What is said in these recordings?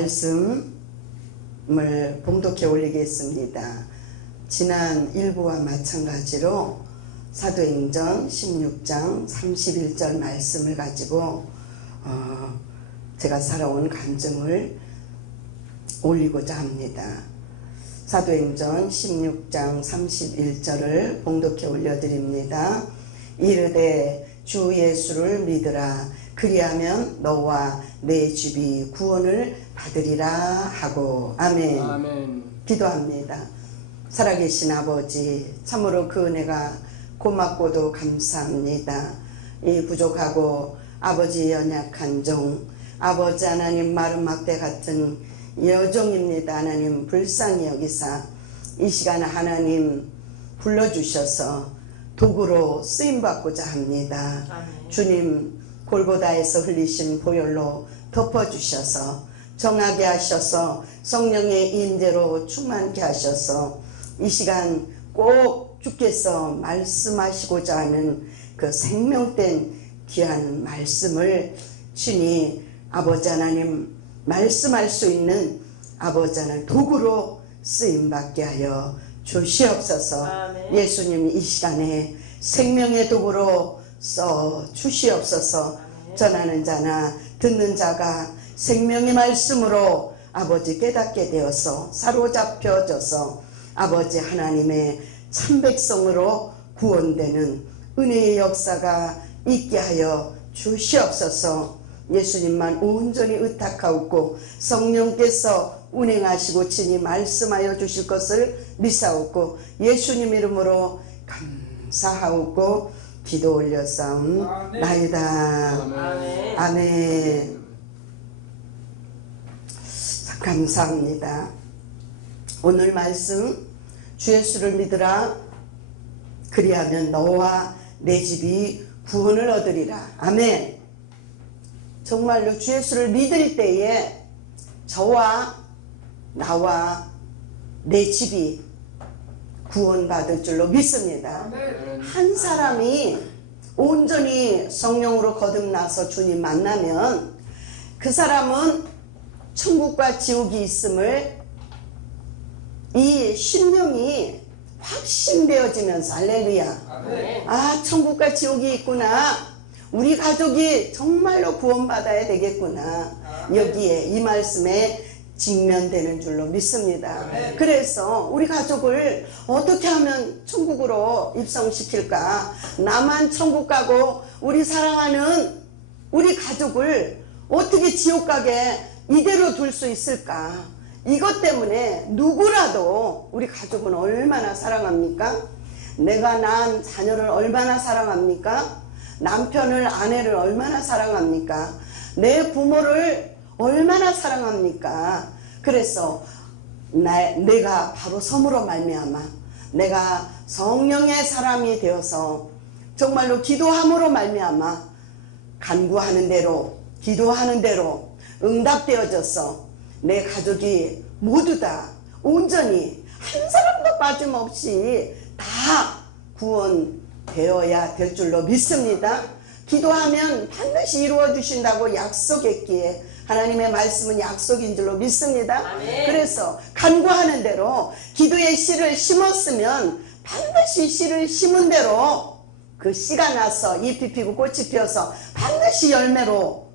말씀을 봉독해 올리겠습니다. 지난 일부와 마찬가지로 사도행전 16장 31절 말씀을 가지고 제가 살아온 간증을 올리고자 합니다. 사도행전 16장 31절을 봉독해 올려드립니다. 이르되 주 예수를 믿으라. 그리하면 너와 내 집이 구원을 받으리라 하고. 아멘. 아멘. 기도합니다. 살아계신 아버지, 참으로 그 은혜가 고맙고도 감사합니다. 이 부족하고 아버지 연약한 종, 아버지 하나님 마른 막대 같은 여종입니다. 하나님 불쌍히 여기사 이 시간 하나님 불러주셔서 도구로 쓰임받고자 합니다. 아멘. 주님 골고다에서 흘리신 보혈로 덮어주셔서 정하게 하셔서 성령의 인대로 충만케 하셔서 이 시간 꼭 주께서 말씀하시고자 하는 그 생명된 귀한 말씀을 친히 아버지 하나님 말씀할 수 있는 아버지 하나님 도구로 쓰임받게 하여 주시옵소서. 아멘. 예수님 이 시간에 생명의 도구로 써 주시옵소서. 아멘. 전하는 자나 듣는 자가 생명의 말씀으로 아버지 깨닫게 되어서 사로잡혀져서 아버지 하나님의 참백성으로 구원되는 은혜의 역사가 있게 하여 주시옵소서. 예수님만 온전히 의탁하옵고 성령께서 운행하시고 친히 말씀하여 주실 것을 믿사옵고 예수님 이름으로 감사하옵고 기도 올렸사옵나이다. 아멘. 아멘. 감사합니다. 오늘 말씀 주 예수를 믿으라. 그리하면 너와 내 집이 구원을 얻으리라. 아멘. 정말로 주 예수를 믿을 때에 저와 나와 내 집이 구원받을 줄로 믿습니다. 한 사람이 온전히 성령으로 거듭나서 주님 만나면 그 사람은 천국과 지옥이 있음을 이 신명이 확신되어지면서 할렐루야. 아, 천국과 지옥이 있구나. 우리 가족이 정말로 구원받아야 되겠구나. 여기에 이 말씀에 직면되는 줄로 믿습니다. 그래서 우리 가족을 어떻게 하면 천국으로 입성시킬까? 나만 천국 가고 우리 사랑하는 우리 가족을 어떻게 지옥 가게 이대로 둘 수 있을까? 이것 때문에 누구라도 우리 가족은 얼마나 사랑합니까? 내가 낳은 자녀를 얼마나 사랑합니까? 남편을, 아내를 얼마나 사랑합니까? 내 부모를 얼마나 사랑합니까? 그래서 내가 바로 섬으로 말미암아 내가 성령의 사람이 되어서 정말로 기도함으로 말미암아 간구하는 대로 기도하는 대로 응답되어져서 내 가족이 모두 다 온전히 한 사람도 빠짐없이 다 구원되어야 될 줄로 믿습니다. 기도하면 반드시 이루어 주신다고 약속했기에 하나님의 말씀은 약속인 줄로 믿습니다. 아멘. 그래서 간구하는 대로 기도의 씨를 심었으면 반드시 씨를 심은 대로 그 씨가 나서 잎이 피고 꽃이 피어서 반드시 열매로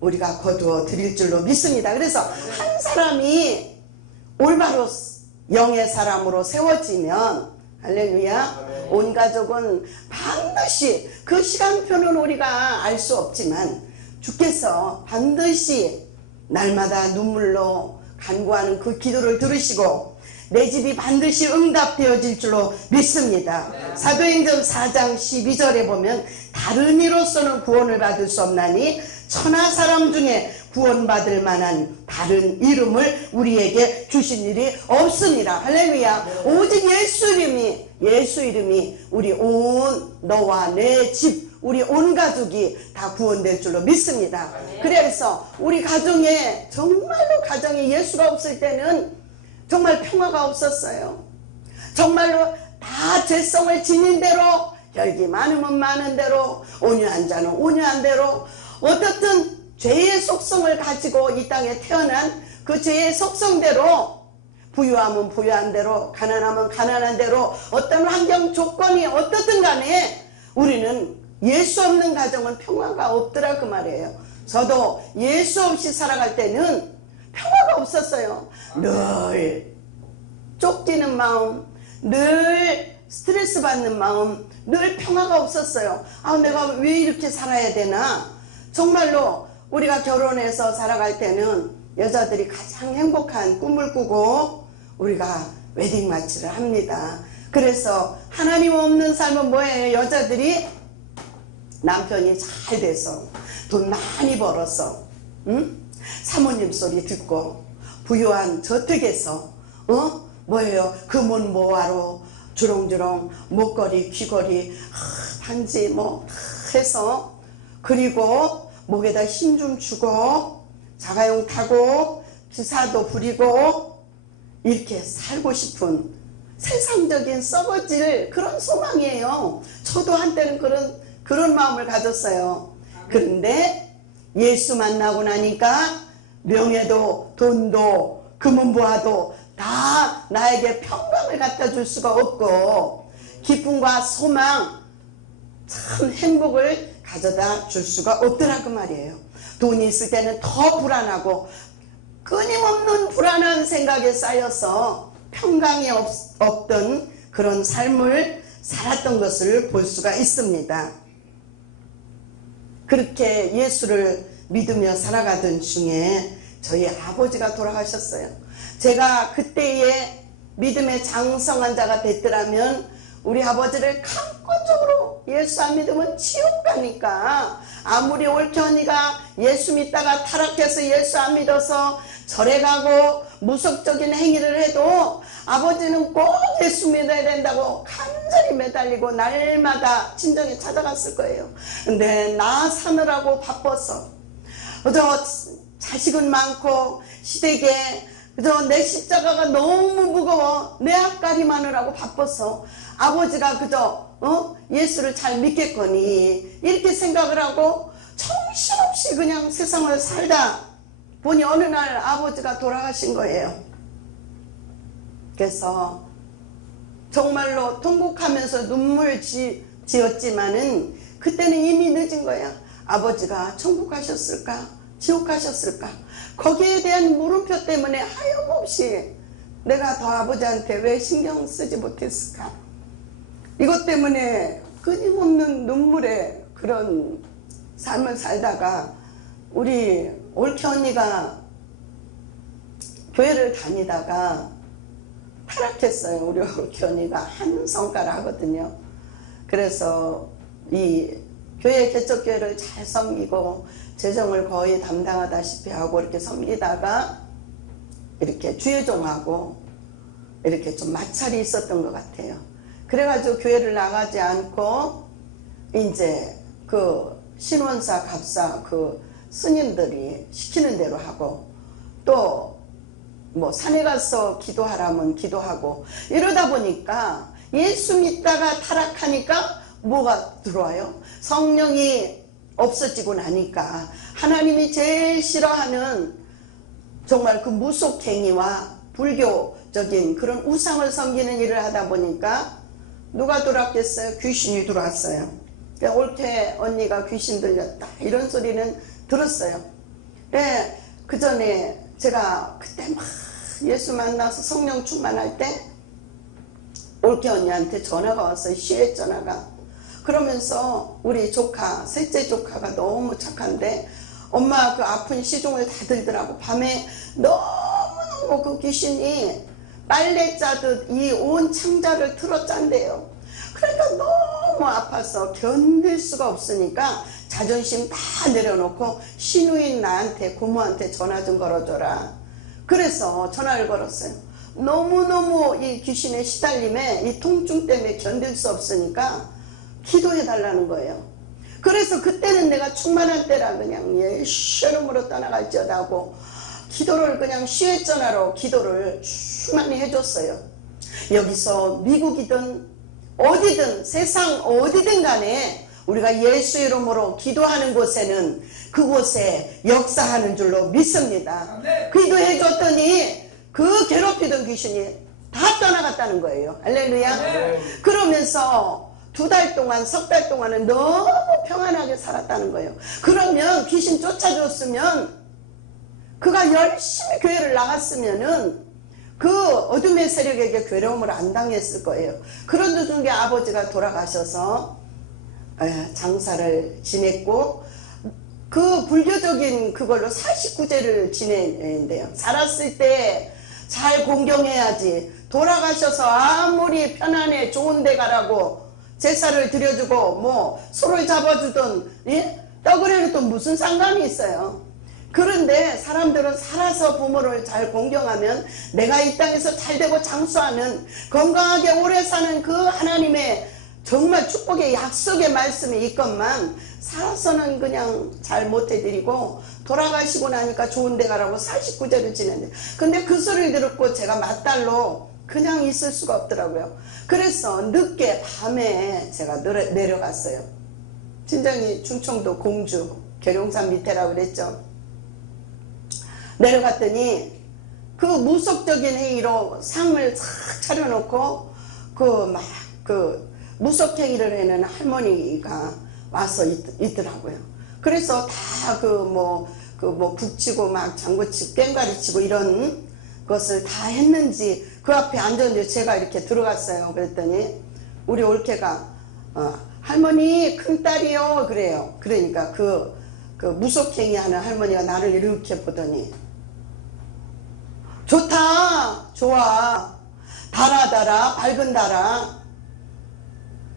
우리가 거두어 드릴 줄로 믿습니다. 그래서 한 사람이 올바로 영의 사람으로 세워지면 할렐루야, 온 가족은 반드시 그 시간표는 우리가 알 수 없지만 주께서 반드시 날마다 눈물로 간구하는 그 기도를 들으시고 내 집이 반드시 응답되어질 줄로 믿습니다. 사도행전 4장 12절에 보면 다른 이로서는 구원을 받을 수 없나니 천하 사람 중에 구원받을 만한 다른 이름을 우리에게 주신 일이 없습니다. 할렐루야. 오직 예수 이름이 우리 온 너와 내 집 우리 온 가족이 다 구원될 줄로 믿습니다. 그래서 우리 가정에 정말로 가정에 예수가 없을 때는 정말 평화가 없었어요. 정말로 다 죄성을 지닌 대로 혈기 많으면 많은 대로 온유한 자는 온유한 대로 어떻든 죄의 속성을 가지고 이 땅에 태어난 그 죄의 속성대로 부유하면 부유한 대로 가난하면 가난한 대로 어떤 환경 조건이 어떻든 간에 우리는 예수 없는 가정은 평화가 없더라 그 말이에요. 저도 예수 없이 살아갈 때는 평화가 없었어요. 늘 쫓기는 마음, 늘 스트레스 받는 마음, 늘 평화가 없었어요. 아, 내가 왜 이렇게 살아야 되나? 정말로 우리가 결혼해서 살아갈 때는 여자들이 가장 행복한 꿈을 꾸고 우리가 웨딩 마치를 합니다. 그래서 하나님 없는 삶은 뭐예요? 여자들이 남편이 잘 돼서 돈 많이 벌어서 사모님 소리 듣고 부유한 저택에서 뭐예요? 금은 모아로 주렁주렁 목걸이 귀걸이 반지 뭐 해서 그리고 목에다 힘 좀 주고 자가용 타고 기사도 부리고 이렇게 살고 싶은 세상적인 썩어질 그런 소망이에요. 저도 한때는 그런 마음을 가졌어요. 그런데 예수 만나고 나니까 명예도 돈도 금은보화도 다 나에게 평강을 갖다 줄 수가 없고 기쁨과 소망 참 행복을 가져다 줄 수가 없더라 그 말이에요. 돈이 있을 때는 더 불안하고 끊임없는 불안한 생각에 쌓여서 평강이 없던 그런 삶을 살았던 것을 볼 수가 있습니다. 그렇게 예수를 믿으며 살아가던 중에 저희 아버지가 돌아가셨어요. 제가 그때의 믿음의 장성한 자가 됐더라면 우리 아버지를 강권적으로 예수 안 믿으면 지옥 가니까 아무리 옳게 언니가 예수 믿다가 타락해서 예수 안 믿어서 절에 가고 무속적인 행위를 해도 아버지는 꼭 예수 믿어야 된다고 간절히 매달리고 날마다 친정에 찾아갔을 거예요. 근데 나 사느라고 바빠서 저 자식은 많고 시댁에 그저 내 십자가가 너무 무거워 내 앞가림 하느라고 바빠서 아버지가 그저 예수를 잘 믿겠거니 이렇게 생각을 하고 정신없이 그냥 세상을 살다 보니 어느 날 아버지가 돌아가신 거예요. 그래서 정말로 통곡하면서 눈물 지었지만은 그때는 이미 늦은 거야. 아버지가 천국 가셨을까? 지옥 가셨을까? 거기에 대한 물음표 때문에 하염없이 내가 더 아버지한테 왜 신경 쓰지 못했을까? 이것 때문에 끊임없는 눈물의 그런 삶을 살다가 우리 옳게 언니가 교회를 다니다가 타락했어요. 우리 옳게 언니가 한 성가를 하거든요. 그래서 이 교회 개척교회를 잘 섬기고 재정을 거의 담당하다시피 하고 이렇게 섬기다가 이렇게 주예종하고 이렇게 좀 마찰이 있었던 것 같아요. 그래가지고 교회를 나가지 않고 이제 그 신원사 갑사 그 스님들이 시키는 대로 하고 또 뭐 산에 가서 기도하라면 기도하고 이러다 보니까 예수 믿다가 타락하니까 뭐가 들어와요? 성령이 없어지고 나니까 하나님이 제일 싫어하는 정말 그 무속행위와 불교적인 그런 우상을 섬기는 일을 하다 보니까 누가 들어왔겠어요? 귀신이 들어왔어요. 옳게 언니가 귀신 들렸다 이런 소리는 들었어요. 네, 그 전에 제가 그때 막 예수 만나서 성령 충만할 때 옳게 언니한테 전화가 왔어요. 시외 전화가. 그러면서 우리 조카, 셋째 조카가 너무 착한데 엄마 그 아픈 시종을 다 들더라고. 밤에 너무너무 그 귀신이 빨래 짜듯 이 온 창자를 틀어 짠대요. 그러니까 너무 아파서 견딜 수가 없으니까 자존심 다 내려놓고 시누인 나한테 고모한테 전화 좀 걸어줘라. 그래서 전화를 걸었어요. 너무너무 이 귀신의 시달림에 이 통증 때문에 견딜 수 없으니까 기도해달라는 거예요. 그래서 그때는 내가 충만한 때라 그냥 예수름으로 떠나갈지어다 하고 기도를 그냥 시외 전화로 기도를 충만히 해줬어요. 여기서 미국이든 어디든 세상 어디든 간에 우리가 예수 이름으로 기도하는 곳에는 그곳에 역사하는 줄로 믿습니다. 기도해줬던 귀신이 다 떠나갔다는 거예요. 할렐루야. 그러면서 2달 동안, 3달 동안은 너무 평안하게 살았다는 거예요. 그러면 귀신 쫓아줬으면 그가 열심히 교회를 나갔으면은 그 어둠의 세력에게 괴로움을 안 당했을 거예요. 그런 도중에 아버지가 돌아가셔서 장사를 지냈고 그 불교적인 그걸로 49제를 지내는데요. 살았을 때 잘 공경해야지. 돌아가셔서 아무리 편안해 좋은 데 가라고 제사를 드려주고 뭐 소를 잡아주던 떡을 해도 무슨 상관이 있어요. 그런데 사람들은 살아서 부모를 잘 공경하면 내가 이 땅에서 잘되고 장수하는 건강하게 오래 사는 그 하나님의 정말 축복의 약속의 말씀이 있건만 살아서는 그냥 잘 못해드리고 돌아가시고 나니까 좋은 데 가라고 49제를 지냈는데 근데 그 소리를 들었고 제가 맏딸로 그냥 있을 수가 없더라고요. 그래서 늦게 밤에 제가 내려갔어요. 친정이 충청도 공주 계룡산 밑에라고 그랬죠. 내려갔더니 그 무속적인 행위로 상을 싹 차려놓고 그 무속행위를 하는 할머니가 와서 있더라고요. 그래서 다 북치고 막 장구치고 꽹과리치고 이런 것을 다 했는지 그 앞에 앉았는데 제가 이렇게 들어갔어요. 그랬더니 우리 올케가 할머니 큰딸이요 그래요. 그러니까 그 무속행위 하는 할머니가 나를 이렇게 보더니 좋다 좋아 달아 밝은 달아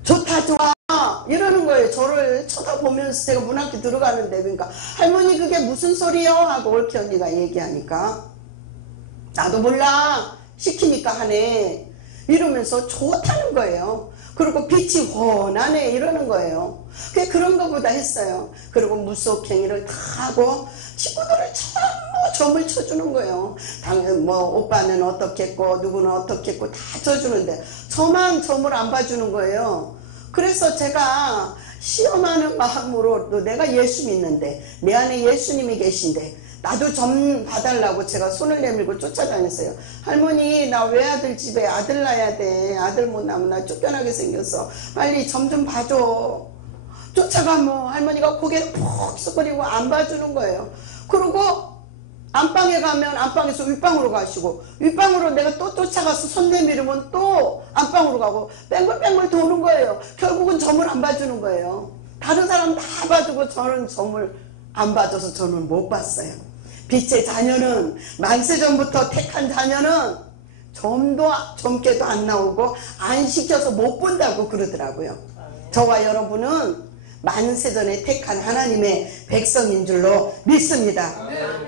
좋다 좋아 이러는 거예요. 저를 쳐다보면서 제가 문 앞에 들어가는데 그러니까 할머니 그게 무슨 소리요 하고 올케 언니가 얘기하니까 나도 몰라 시키니까 하네 이러면서 좋다는 거예요. 그리고 빛이 훤하네 이러는 거예요. 그런 것보다 했어요. 그리고 무속행위를 다 하고 친구들을 전부 점을 쳐주는 거예요. 당연 오빠는 어떻겠고 누구는 어떻겠고 다 쳐주는데 저만 점을 안 봐주는 거예요. 그래서 제가 시험하는 마음으로 내가 예수 믿는데 내 안에 예수님이 계신데 나도 점 봐달라고 제가 손을 내밀고 쫓아다녔어요. 할머니 나 외아들 집에 아들 낳아야 돼. 아들 못 낳으면 나 쫓겨나게 생겼어. 빨리 점 좀 봐줘. 쫓아가면 할머니가 고개를 푹 쑥거리고 안 봐주는 거예요. 그리고 안방에 가면 안방에서 윗방으로 가시고 윗방으로 내가 또 쫓아가서 손 내밀으면 또 안방으로 가고 뺑글뺑글 도는 거예요. 결국은 점을 안 봐주는 거예요. 다른 사람 다 봐주고 저는 점을 안 봐줘서 저는 못 봤어요. 빛의 자녀는 만세전부터 택한 자녀는 점괘도 안 나오고 안 시켜서 못 본다고 그러더라고요. 저와 여러분은 만세전에 택한 하나님의 백성인 줄로 믿습니다.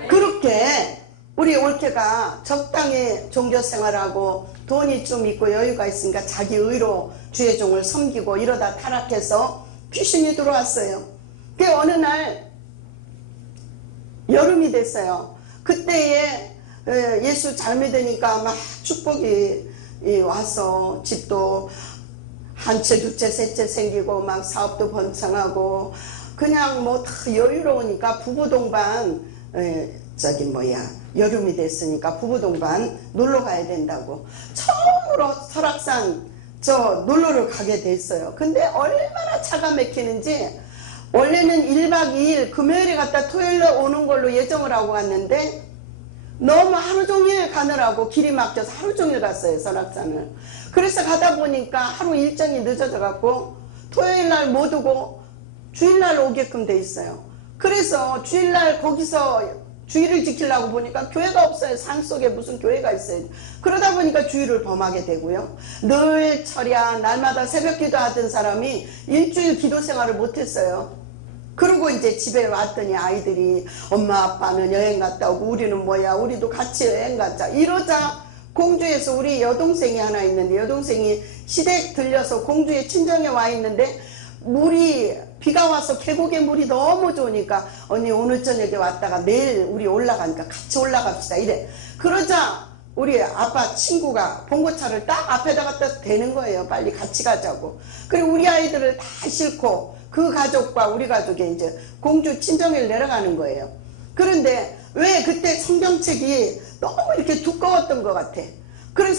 그렇게 우리 올케가 적당히 종교생활하고 돈이 좀 있고 여유가 있으니까 자기 의로 주의 종을 섬기고 이러다 타락해서 귀신이 들어왔어요. 그 어느 날 여름이 됐어요. 그때에 예수 잘 믿으니까 막 축복이 와서 집도 한 채, 두 채, 세 채 생기고 막 사업도 번창하고 그냥 다 여유로우니까 부부 동반 여름이 됐으니까 부부 동반 놀러 가야 된다고 처음으로 설악산 놀러를 가게 됐어요. 근데 얼마나 차가 막히는지 원래는 1박 2일 금요일에 갔다 토요일에 오는 걸로 예정을 하고 갔는데 너무 하루 종일 가느라고 길이 막혀서 하루 종일 갔어요. 설악산을. 그래서 가다 보니까 하루 일정이 늦어져 갖고 토요일날 못 오고 주일날 오게끔 돼 있어요. 그래서 주일날 거기서 주일을 지키려고 보니까 교회가 없어요. 산속에 무슨 교회가 있어요. 그러다 보니까 주일을 범하게 되고요. 늘 철야 날마다 새벽 기도하던 사람이 일주일 기도 생활을 못했어요. 그리고 이제 집에 왔더니 아이들이 엄마 아빠는 여행 갔다 오고 우리는 뭐야 우리도 같이 여행 가자 이러자 공주에서 우리 여동생이 하나 있는데 여동생이 시댁 들려서 공주의 친정에 와 있는데 비가 와서 계곡에 물이 너무 좋으니까 언니 오늘 저녁에 왔다가 내일 우리 올라가니까 같이 올라갑시다 이래. 그러자 우리 아빠 친구가 봉고차를 딱 앞에다 갖다 대는 거예요. 빨리 같이 가자고. 그리고 우리 아이들을 다 싣고 그 가족과 우리 가족이 이제 공주 친정에 내려가는 거예요. 그런데 왜 그때 성경책이 너무 이렇게 두꺼웠던 것 같아. 그런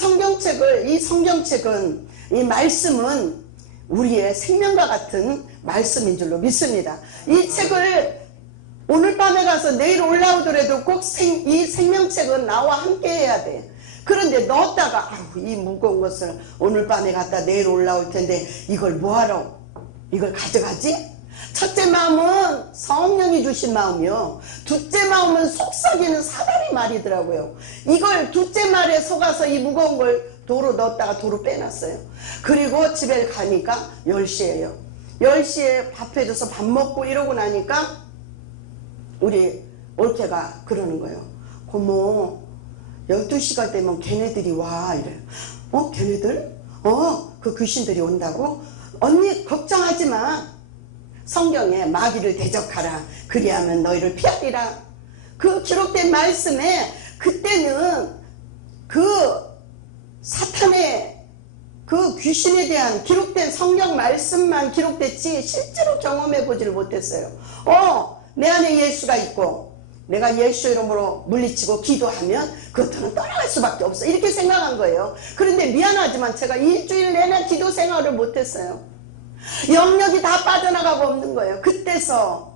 이 성경책은, 이 말씀은 우리의 생명과 같은 말씀인 줄로 믿습니다. 이 책을 오늘 밤에 가서 내일 올라오더라도 꼭 이 생명책은 나와 함께 해야 돼. 그런데 넣었다가 이 무거운 것을 오늘 밤에 갔다 내일 올라올 텐데 이걸 뭐하러 이걸 가져가지? 첫째 마음은 성령이 주신 마음이요, 둘째 마음은 속삭이는 사다리 말이더라고요. 이걸 둘째 말에 속아서 이 무거운 걸 도로 넣었다가 도로 빼놨어요. 그리고 집에 가니까 10시예요 10시에 밥 해줘서 밥 먹고 이러고 나니까 우리 올케가 그러는 거예요. 고모 12시가 되면 걔네들이 와 이래요. 걔네들? 그 귀신들이 온다고? 언니 걱정하지 마. 성경에 마귀를 대적하라 그리하면 너희를 피하리라. 그 기록된 말씀에 그때는 그 사탄의 그 귀신에 대한 기록된 성경 말씀만 기록됐지 실제로 경험해 보지를 못했어요. 내 안에 예수가 있고 내가 예수 이름으로 물리치고 기도하면 그것들은 떠나갈 수밖에 없어 이렇게 생각한 거예요. 그런데 미안하지만 제가 일주일 내내 기도 생활을 못했어요. 영역이 다 빠져나가고 없는 거예요. 그때서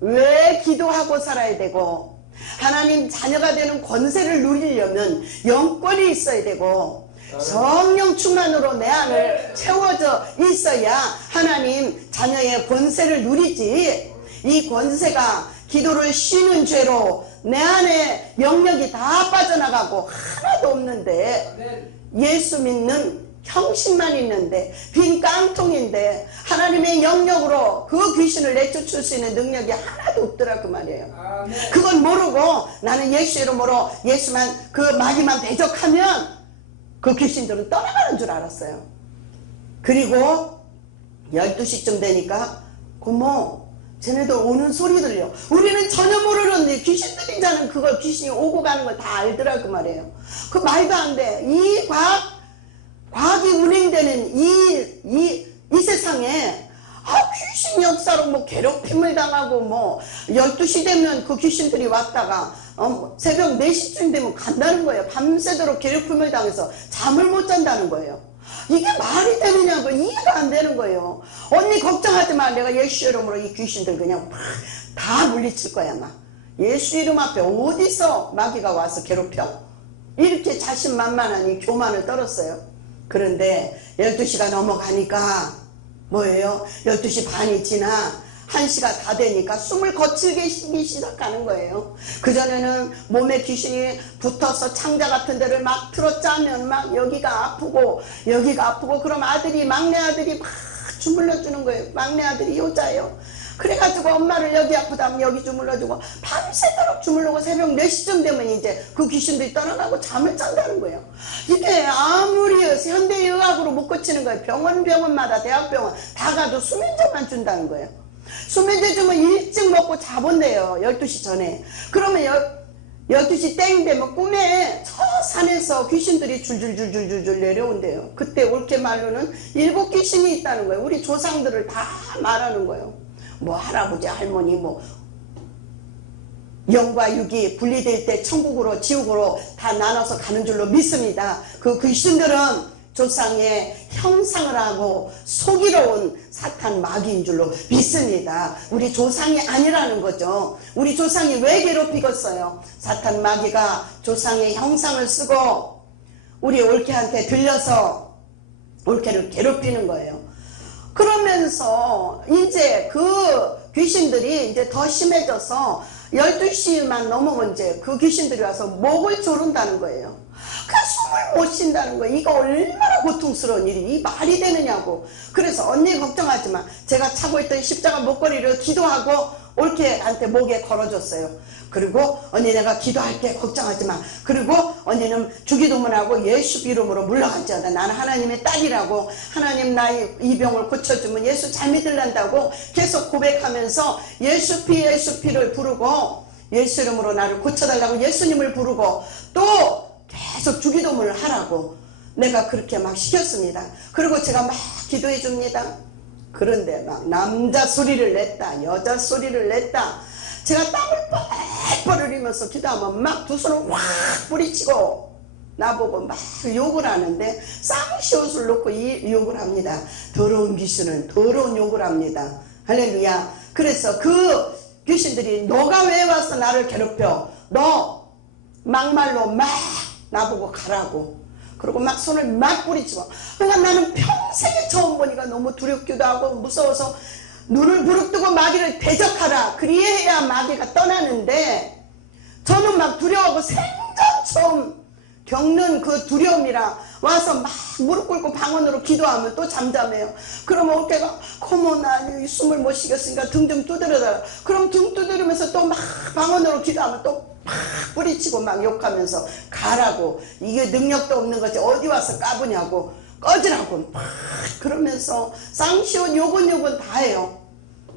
왜 기도하고 살아야 되고 하나님 자녀가 되는 권세를 누리려면 영권이 있어야 되고 성령 충만으로 내 안을 채워져 있어야 하나님 자녀의 권세를 누리지, 이 권세가 기도를 쉬는 죄로 내 안에 영역이 다 빠져나가고 하나도 없는데, 예수 믿는 형식만 있는데 빈 깡통인데 하나님의 영역으로 그 귀신을 내쫓을 수 있는 능력이 하나도 없더라 그 말이에요. 그건 모르고 나는 예수 이름으로 예수만 그 마귀만 대적하면 그 귀신들은 떠나가는 줄 알았어요. 그리고 12시쯤 되니까 고모 쟤네들 오는 소리 들려. 우리는 전혀 모르는데 귀신 들리자는 그걸 귀신이 오고 가는 걸 다 알더라 그 말이에요. 그 말도 안 돼. 이 과학이 운행되는 이 세상에 귀신 역사로 뭐 괴롭힘을 당하고 뭐 12시 되면 그 귀신들이 왔다가 새벽 4시쯤 되면 간다는 거예요. 밤새도록 괴롭힘을 당해서 잠을 못 잔다는 거예요. 이게 말이 되느냐고 이해가 안 되는 거예요. 언니 걱정하지 마. 내가 예수 이름으로 이 귀신들 그냥 다 물리칠 거야. 막 예수 이름 앞에 어디서 마귀가 와서 괴롭혀? 이렇게 자신만만한 이 교만을 떨었어요. 그런데 12시가 넘어가니까 뭐예요? 12시 반이 지나 1시가 다 되니까 숨을 거칠게 쉬기 시작하는 거예요. 그전에는 몸에 귀신이 붙어서 창자 같은 데를 막 틀어짜면 막 여기가 아프고 그럼 막내 아들이 막 주물러 주는 거예요. 막내 아들이 여자예요. 그래가지고 엄마를 여기 아프다 하면 여기 주물러주고 밤새도록 주물르고 새벽 4시쯤 되면 이제 그 귀신들이 떠나가고 잠을 잔다는 거예요. 이게 아무리 현대의학으로 못 고치는 거예요. 병원마다 대학병원 다 가도 수면제만 준다는 거예요. 수면제 주면 일찍 먹고 자본대요. 12시 전에. 그러면 12시 땡 되면 꿈에 저 산에서 귀신들이 줄줄줄줄줄 내려온대요. 그때 옳게 말로는 7 귀신이 있다는 거예요. 우리 조상들을 다 말하는 거예요. 뭐 할아버지 할머니 뭐 영과 육이 분리될 때 천국으로 지옥으로 다 나눠서 가는 줄로 믿습니다. 그 귀신들은 조상의 형상을 하고 속이러운 사탄 마귀인 줄로 믿습니다. 우리 조상이 아니라는 거죠. 우리 조상이 왜 괴롭히겠어요? 사탄 마귀가 조상의 형상을 쓰고 우리 올케한테 들려서 올케를 괴롭히는 거예요. 그러면서 이제 그 귀신들이 이제 더 심해져서 12시만 넘으면 이제 그 귀신들이 와서 목을 조른다는 거예요. 그 숨을 못 쉰다는 거예요. 이거 얼마나 고통스러운 일이 이 말이 되느냐고. 그래서 언니 걱정하지 마. 제가 차고 있던 십자가 목걸이를 기도하고 올케한테 목에 걸어줬어요. 그리고 언니 내가 기도할게 걱정하지 마. 그리고 언니는 주기도문하고 예수 이름으로 물러갈지어다. 나는 하나님의 딸이라고. 하나님 나의 이 병을 고쳐주면 예수 잘 믿으란다고 계속 고백하면서 예수 피를 부르고 예수 이름으로 나를 고쳐달라고 예수님을 부르고 또 계속 주기도문을 하라고 내가 그렇게 막 시켰습니다. 그리고 제가 막 기도해 줍니다. 그런데 막 남자 소리를 냈다 여자 소리를 냈다. 제가 땀을 뻘뻘 흘리면서 기도하면 막 두 손을 확 뿌리치고 나보고 막 욕을 하는데 쌍시옷을 놓고 욕을 합니다. 더러운 귀신은 더러운 욕을 합니다. 할렐루야. 그래서 그 귀신들이 너가 왜 와서 나를 괴롭혀? 너 막말로 막 나보고 가라고. 그리고 막 손을 막 뿌리치고. 그러니까 나는 평생에 처음 보니까 너무 두렵기도 하고 무서워서 눈을 부릅뜨고 마귀를 대적하라. 그리해야 마귀가 떠나는데 저는 막 두려워하고 생전 처음 겪는 그 두려움이라 와서 막 무릎 꿇고 방언으로 기도하면 또 잠잠해요. 그러면 어깨가 고모 나 숨을 못 쉬겠으니까 등 좀 두드려달라. 그럼 등 두드리면서 또 막 방언으로 기도하면 또 막 뿌리치고 막 욕하면서 가라고. 이게 능력도 없는 거지 어디 와서 까부냐고 꺼지라고 막 그러면서 쌍시옷 욕은 다 해요.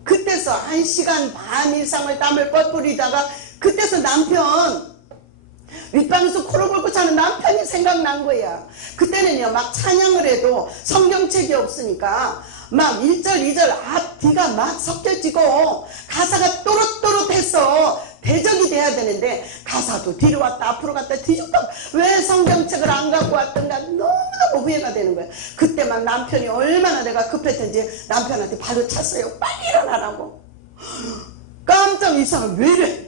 그때서 1시간 반 이상을 땀을 뻘뻘이다가 그때서 남편 윗방에서 코를 골고 자는 남편이 생각난 거야. 그때는요 막 찬양을 해도 성경책이 없으니까 막 1절 2절 앞뒤가 막 섞여지고 가사가 또렷또렷해서 대적이 돼야 되는데 가사도 뒤로 왔다 앞으로 갔다 뒤죽다 왜 성경책을 안 갖고 왔던가 너무너무 후회가 되는 거야. 그때 막 남편이 얼마나 내가 급했던지 남편한테 바로 찼어요. 빨리 일어나라고. 깜짝 이상한 왜 이래.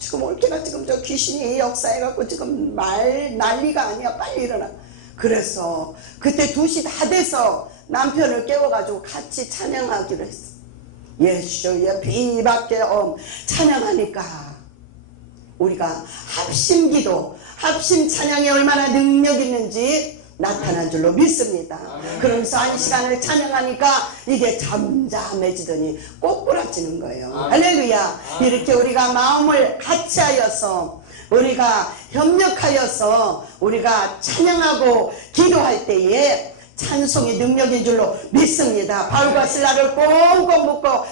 지금 올케가 지금 저 귀신이 역사해갖고 지금 난리가 아니야. 빨리 일어나. 그래서 그때 2시 다 돼서 남편을 깨워가지고 같이 찬양하기로 했어. 예수의 비밖에 찬양하니까 우리가 합심기도 합심 찬양이 얼마나 능력 있는지 나타난 줄로 믿습니다. 그러면서 1시간을 찬양하니까 이게 잠잠해지더니 꼬꾸라지는 거예요. 할렐루야. 이렇게 우리가 마음을 같이하여서 우리가 협력하여서 우리가 찬양하고 기도할 때에 찬송의 능력인 줄로 믿습니다. 바울과 실라를 꽁꽁 묶고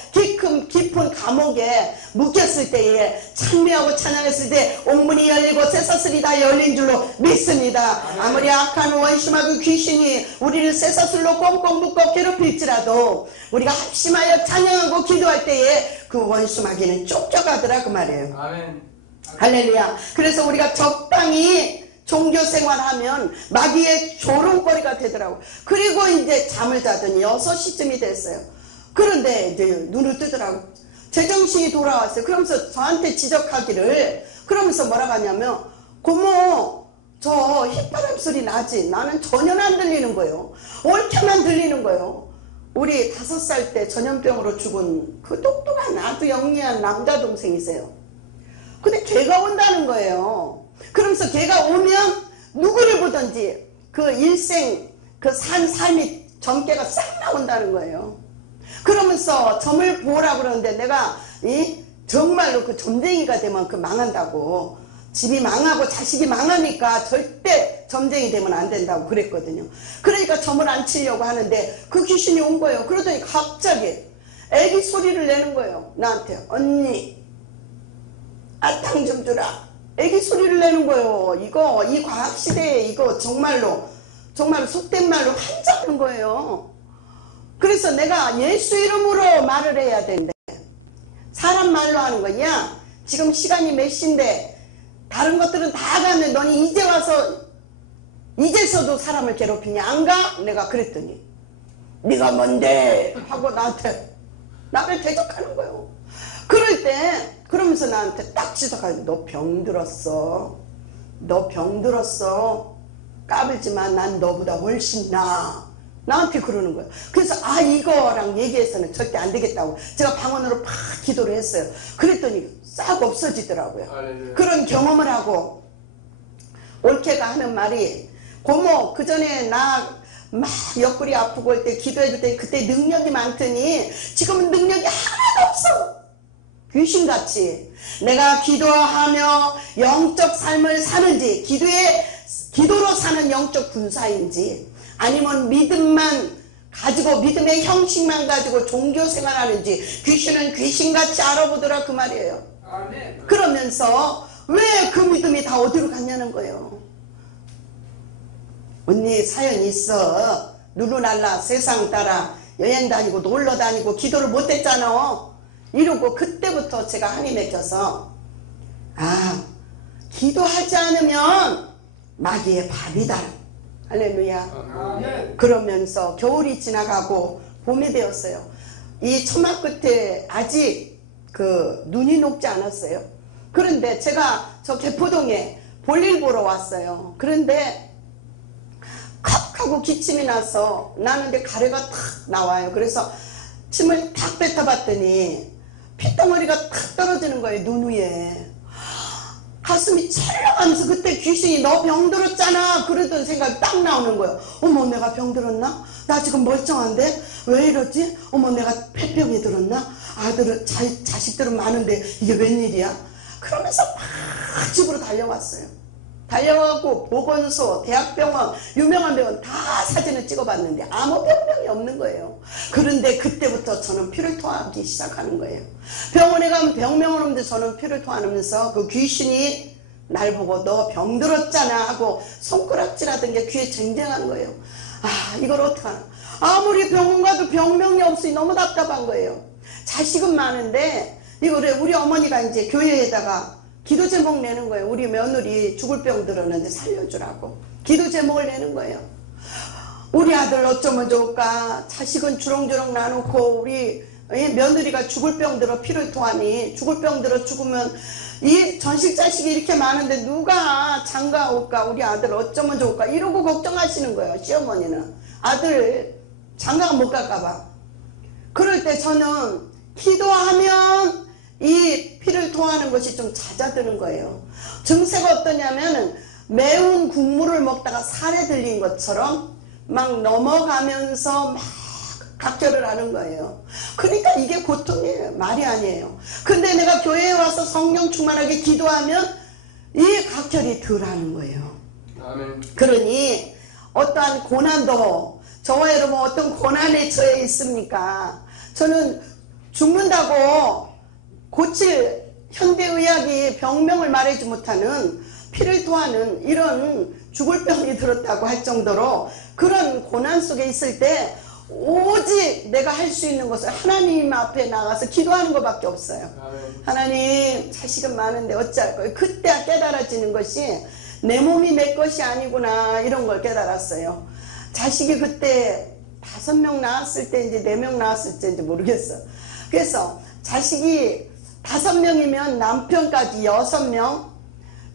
깊은 감옥에 묶였을 때에 찬미하고 찬양했을 때 옥문이 열리고 쇠사슬이 다 열린 줄로 믿습니다. 아무리 악한 원수마귀 귀신이 우리를 쇠사슬로 꽁꽁 묶고 괴롭힐지라도 우리가 합심하여 찬양하고 기도할 때에 그 원수마귀는 쫓겨가더라 그 말이에요. 아멘. 할렐루야. 그래서 우리가 적당히 종교생활하면 마귀의 조롱거리가 되더라고. 그리고 이제 잠을 자더니 6시쯤이 됐어요. 그런데 이제 눈을 뜨더라고. 제정신이 돌아왔어요. 그러면서 저한테 지적하기를 그러면서 뭐라고 하냐면 고모 저 휘파람 소리 나지? 나는 전혀 안 들리는 거예요. 옳게만 들리는 거예요. 우리 5살 때 전염병으로 죽은 그 똑똑한 아주 영리한 남자 동생이세요. 근데 걔가 온다는 거예요. 그러면서 걔가 오면 누구를 보든지 그 일생 그 삶이 점괘가 싹 나온다는 거예요. 그러면서 점을 보라고 그러는데 내가 정말로 그 점쟁이가 되면 그 망한다고, 집이 망하고 자식이 망하니까 절대 점쟁이 되면 안 된다고 그랬거든요. 그러니까 점을 안 치려고 하는데 그 귀신이 온 거예요. 그러더니 갑자기 애기 소리를 내는 거예요. 나한테 언니 아탕 좀 주라. 애기 소리를 내는 거예요. 이거 이 과학시대에 이거 정말로 속된 말로 환장하는 거예요. 그래서 내가 예수 이름으로 말을 해야 되는데 사람 말로 하는 거냐. 지금 시간이 몇 시인데 다른 것들은 다 가는데 너니 이제 와서 이제서도 사람을 괴롭히냐 안 가? 내가 그랬더니 네가 뭔데 하고 나한테 나를 대적하는 거예요. 그럴 때 그러면서 나한테 딱 지적하지. 너 병들었어. 너 병들었어. 까불지만 난 너보다 훨씬 나아. 나한테 그러는 거예요. 그래서 이거랑 얘기해서는 절대 안 되겠다고 제가 방언으로 팍 기도를 했어요. 그랬더니 싹 없어지더라고요. 알레루야. 그런 경험을 하고 올케가 하는 말이 고모 그 전에 나 막 옆구리 아프고 올 때 기도해줄 때 그때 능력이 많더니 지금은 능력이 하나도 없어. 귀신같이 내가 기도하며 영적 삶을 사는지 기도로 사는 영적 군사인지 아니면 믿음만 가지고 믿음의 형식만 가지고 종교생활하는지 귀신은 귀신같이 알아보더라 그 말이에요. 아멘. 그러면서 왜 그 믿음이 다 어디로 갔냐는 거예요. 언니 사연 있어. 누루날라 세상 따라 여행 다니고 놀러 다니고 기도를 못했잖아. 이러고 그때부터 제가 한이 맺혀서 기도하지 않으면 마귀의 밥이다. 할렐루야. 아멘. 그러면서 겨울이 지나가고 봄이 되었어요. 이 처마 끝에 아직 그 눈이 녹지 않았어요. 그런데 제가 저 개포동에 볼일 보러 왔어요. 그런데 칵 하고 기침이 나서 나는데 가래가 탁 나와요. 그래서 침을 탁 뱉어봤더니 핏덩어리가 탁 떨어지는 거예요. 눈 위에. 가슴이 찰랑하면서 그때 귀신이 너 병들었잖아 그러던 생각이 딱 나오는 거예요. 어머 내가 병들었나? 나 지금 멀쩡한데? 왜 이러지? 어머 내가 폐병이 들었나? 아들은 자식들은 많은데 이게 웬일이야? 그러면서 막 집으로 달려왔어요. 달려가고 보건소, 대학병원, 유명한 병원 다 사진을 찍어봤는데 아무 병명이 없는 거예요. 그런데 그때부터 저는 피를 토하기 시작하는 거예요. 병원에 가면 병명은 없는데 저는 피를 토하면서 그 귀신이 날 보고 너 병들었잖아 하고 손가락질하던 게 귀에 쟁쟁한 거예요. 아 이걸 어떡하나. 아무리 병원 가도 병명이 없으니 너무 답답한 거예요. 자식은 많은데 이거를 우리 어머니가 이제 교회에다가 기도 제목 내는 거예요. 우리 며느리 죽을 병 들었는데 살려주라고 기도 제목을 내는 거예요. 우리 아들 어쩌면 좋을까? 자식은 주렁주렁 놔놓고 우리 며느리가 죽을 병 들어 피를 토하니 죽을 병 들어 죽으면 이 전식 자식이 이렇게 많은데 누가 장가 올까? 우리 아들 어쩌면 좋을까? 이러고 걱정하시는 거예요. 시어머니는 아들 장가 못 갈까 봐. 그럴 때 저는 기도하면 이 피를 토하는 것이 좀 잦아드는 거예요. 증세가 어떠냐면 매운 국물을 먹다가 살에 들린 것처럼 막 넘어가면서 막 각결을 하는 거예요. 그러니까 이게 고통이에요. 말이 아니에요. 근데 내가 교회에 와서 성령 충만하게 기도하면 이 각결이 덜 하는 거예요. 아멘. 그러니 어떠한 고난도 저와 여러분 어떤 고난에 처해 있습니까? 저는 죽는다고 고칠 현대의학이 병명을 말하지 못하는 피를 토하는 이런 죽을 병이 들었다고 할 정도로 그런 고난 속에 있을 때 오직 내가 할 수 있는 것은 하나님 앞에 나가서 기도하는 것밖에 없어요. 아멘. 하나님 자식은 많은데 어찌할 거예요. 그때 깨달아지는 것이 내 몸이 내 것이 아니구나 이런 걸 깨달았어요. 자식이 그때 5명 낳았을 때인지 4명 낳았을 때인지 모르겠어. 그래서 자식이 5명이면 남편까지 6명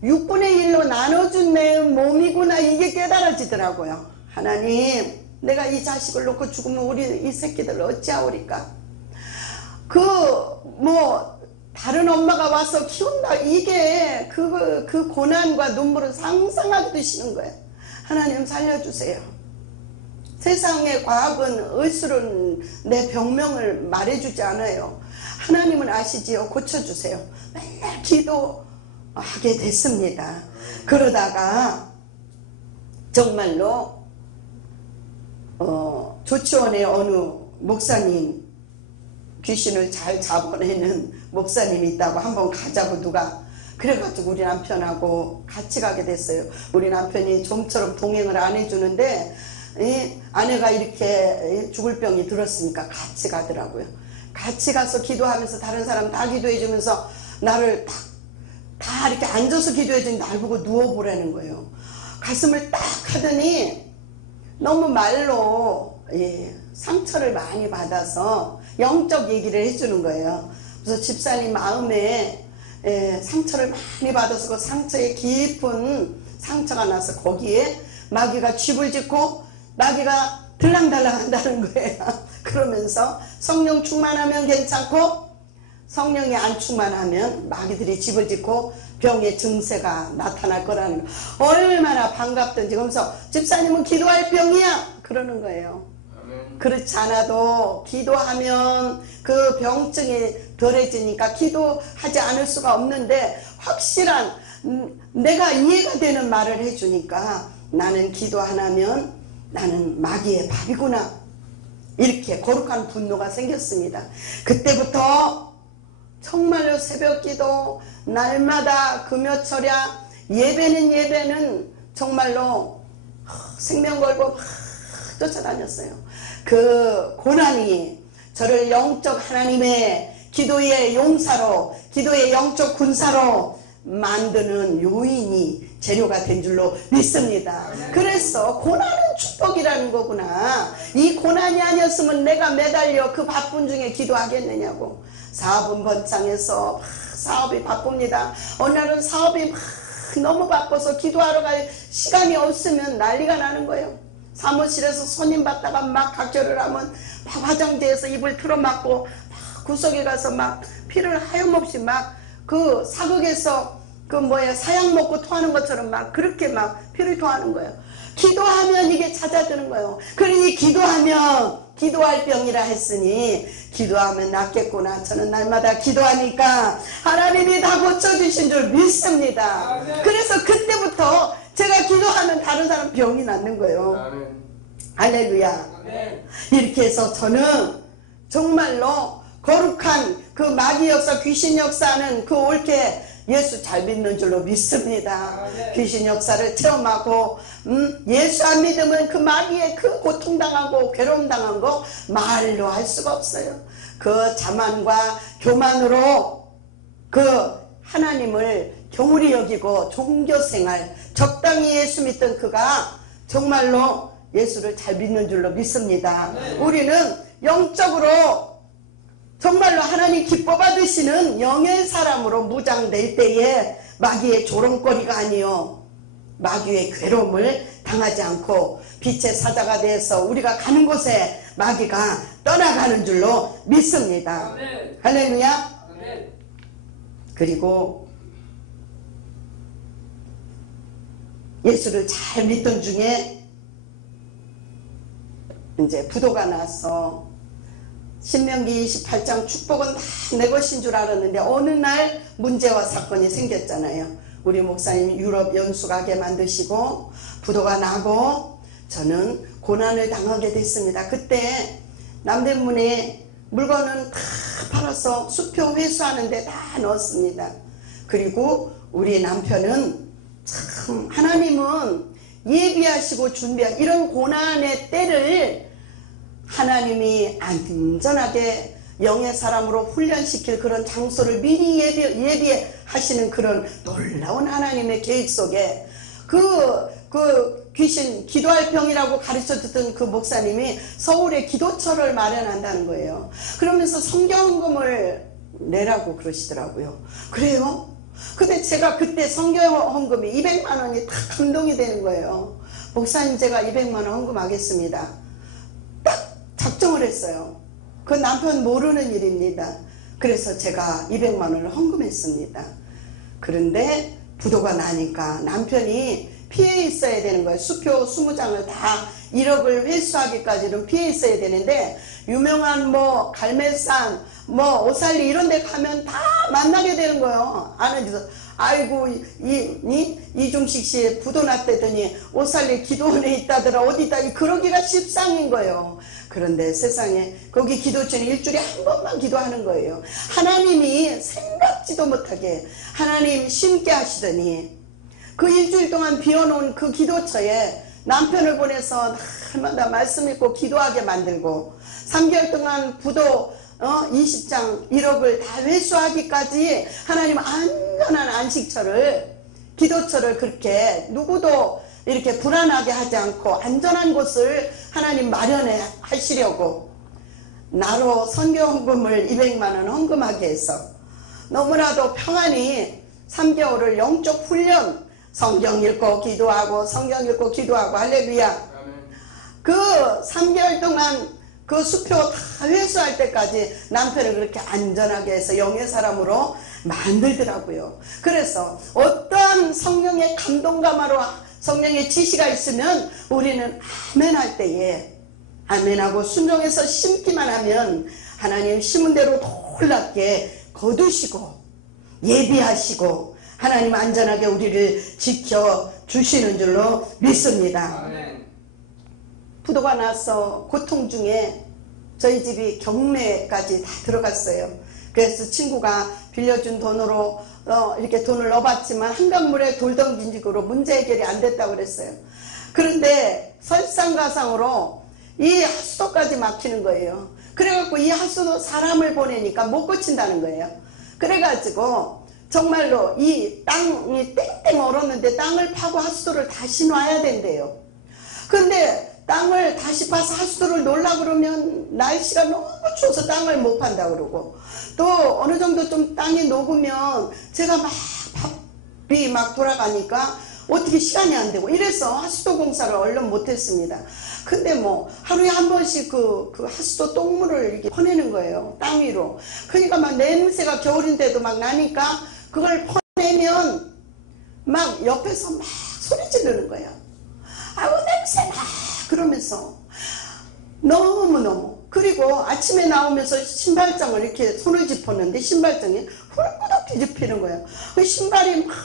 6분의 1로 나눠준 내 몸이구나 이게 깨달아지더라고요. 하나님 내가 이 자식을 놓고 죽으면 우리 이 새끼들 어찌하오리까. 다른 엄마가 와서 키운다 이게 그 고난과 눈물을 상상하기도 싫은 거예요. 하나님 살려주세요. 세상의 과학은 의술은 내 병명을 말해주지 않아요. 하나님은 아시지요. 고쳐주세요. 맨날 기도하게 됐습니다. 그러다가 정말로 조치원의 어느 목사님 귀신을 잘 잡아내는 목사님이 있다고 한번 가자고 누가 그래가지고 우리 남편하고 같이 가게 됐어요. 우리 남편이 좀처럼 동행을 안 해주는데 아내가 이렇게 죽을 병이 들었으니까 같이 가더라고요. 같이 가서 기도하면서 다른 사람 다 기도해주면서 나를 다 이렇게 앉아서 기도해주니 날 보고 누워보라는 거예요. 가슴을 딱 하더니 너무 말로 상처를 많이 받아서 영적 얘기를 해주는 거예요. 그래서 집사님 마음에 상처를 많이 받아서 그 상처에 깊은 상처가 나서 거기에 마귀가 쥐을 짓고 마귀가 들랑달랑 한다는 거예요. 그러면서 성령 충만하면 괜찮고 성령이 안 충만하면 마귀들이 집을 짓고 병의 증세가 나타날 거라는 거. 얼마나 반갑던지. 그러면서 집사님은 기도할 병이야 그러는 거예요. 아멘. 그렇지 않아도 기도하면 그 병증이 덜해지니까 기도하지 않을 수가 없는데 확실한 내가 이해가 되는 말을 해주니까 나는 기도 안 하면 나는 마귀의 밥이구나 이렇게 거룩한 분노가 생겼습니다. 그때부터 정말로 새벽기도 날마다 금요철야 예배는 정말로 생명 걸고 쫓아다녔어요. 그 고난이 저를 영적 하나님의 기도의 용사로 기도의 영적 군사로 만드는 요인이 재료가 된 줄로 믿습니다. 그래서 고난은 축복이라는 거구나. 이 고난이 아니었으면 내가 매달려 그 바쁜 중에 기도하겠느냐고. 사업은 번창해서 사업이 바쁩니다. 어느 날은 사업이 너무 바빠서 기도하러 갈 시간이 없으면 난리가 나는 거예요. 사무실에서 손님 받다가 막 각절을 하면 막 화장대에서 입을 틀어막고 막 구석에 가서 막 피를 하염없이 막 그 사극에서 그 사약 먹고 토하는 것처럼 막 그렇게 막 피를 토하는 거예요. 기도하면 이게 찾아드는 거예요. 그러니 기도할 병이라 했으니 기도하면 낫겠구나. 저는 날마다 기도하니까 하나님이 다 고쳐주신 줄 믿습니다. 그래서 그때부터 제가 기도하면 다른 사람 병이 낫는 거예요. 할렐루야. 이렇게 해서 저는 정말로 거룩한 그 마귀 역사, 귀신 역사는 그 옳게 예수 잘 믿는 줄로 믿습니다. 귀신 역사를 체험하고 예수 안 믿으면 그 마귀의 그 고통당하고 괴로움당한 거 말로 할 수가 없어요. 그 자만과 교만으로 그 하나님을 경홀히 여기고 종교생활 적당히 예수 믿던 그가 정말로 예수를 잘 믿는 줄로 믿습니다. 우리는 영적으로 정말로 하나님 기뻐 받으시는 영의 사람으로 무장될 때에 마귀의 조롱거리가 아니요 마귀의 괴로움을 당하지 않고 빛의 사자가 되어서 우리가 가는 곳에 마귀가 떠나가는 줄로 믿습니다. 아멘. 할렐루야. 아멘. 그리고 예수를 잘 믿던 중에 이제 부도가 나서 신명기 28장 축복은 다 내 것인 줄 알았는데 어느 날 문제와 사건이 생겼잖아요. 우리 목사님 유럽 연수 가게 만드시고 부도가 나고 저는 고난을 당하게 됐습니다. 그때 남대문에 물건은 다 팔아서 수표 회수하는데 다 넣었습니다. 그리고 우리 남편은 참 하나님은 예비하시고 준비한 이런 고난의 때를 하나님이 안전하게 영의 사람으로 훈련시킬 그런 장소를 미리 예비하시는 그런 놀라운 하나님의 계획 속에 그 귀신 기도할 병이라고 가르쳐 듣던 그 목사님이 서울에 기도처를 마련한다는 거예요. 그러면서 성경헌금을 내라고 그러시더라고요. 그래요? 근데 제가 그때 성경헌금이 200만 원이 다 감동이 되는 거예요. 목사님 제가 200만 원 헌금하겠습니다. 딱 작정을 했어요. 그 남편 모르는 일입니다. 그래서 제가 200만 원을 헌금했습니다. 그런데 부도가 나니까 남편이 피해 있어야 되는 거예요. 수표 20장을 다 1억을 회수하기까지는 피해 있어야 되는데 유명한 갈매산 오살리 이런 데 가면 다 만나게 되는 거예요. 아는 데서 아이고 이종식 씨 부도 났다더니 오살리 기도원에 있다더라 어디다 그러기가 십상인 거예요. 그런데 세상에 거기 기도처는 일주일에 한 번만 기도하는 거예요. 하나님이 생각지도 못하게 하나님 심게 하시더니 그 일주일 동안 비워놓은 그 기도처에 남편을 보내서 날마다 말씀 읽고 기도하게 만들고 3개월 동안 부도 20장 1억을 다 회수하기까지 하나님 안전한 안식처를 기도처를 그렇게 누구도 이렇게 불안하게 하지 않고 안전한 곳을 하나님 마련해 하시려고 나로 선교헌금을 200만 원 헌금하게 해서 너무나도 평안히 3개월을 영적 훈련 성경 읽고 기도하고 성경 읽고 기도하고 할렐루야. 그 3개월 동안 그 수표 다 회수할 때까지 남편을 그렇게 안전하게 해서 영의 사람으로 만들더라고요. 그래서 어떠한 성령의 감동감으로 성령의 지시가 있으면 우리는 아멘 할 때에 아멘하고 순종해서 심기만 하면 하나님 심은 대로 놀랍게 거두시고 예비하시고 하나님 안전하게 우리를 지켜주시는 줄로 믿습니다. 아멘. 부도가 나서 고통 중에 저희 집이 경매까지 다 들어갔어요. 그래서 친구가 빌려준 돈으로 이렇게 돈을 넣어봤지만 한강물에 돌 던진 식으로 문제 해결이 안 됐다고 그랬어요. 그런데 설상가상으로 이 하수도까지 막히는 거예요. 그래갖고 이 하수도 사람을 보내니까 못 고친다는 거예요. 그래가지고 정말로 이 땅이 땡땡 얼었는데 땅을 파고 하수도를 다시 놔야 된대요. 근데 땅을 다시 파서 하수도를 놓으려 그러면 날씨가 너무 추워서 땅을 못 판다 그러고, 또 어느 정도 좀 땅이 녹으면 제가 막 밥이 막 돌아가니까 어떻게 시간이 안 되고 이래서 하수도 공사를 얼른 못했습니다. 근데 뭐 하루에 한 번씩 그 하수도 똥물을 이렇게 퍼내는 거예요, 땅 위로. 그러니까 막 냄새가 겨울인데도 막 나니까 그걸 퍼내면 막 옆에서 막 소리 지르는 거예요. 아우 냄새나 그러면서 너무너무. 그리고 아침에 나오면서 신발장을 이렇게 손을 짚었는데 신발장이 훌꾸덕 뒤집히는 거예요. 그 신발이 막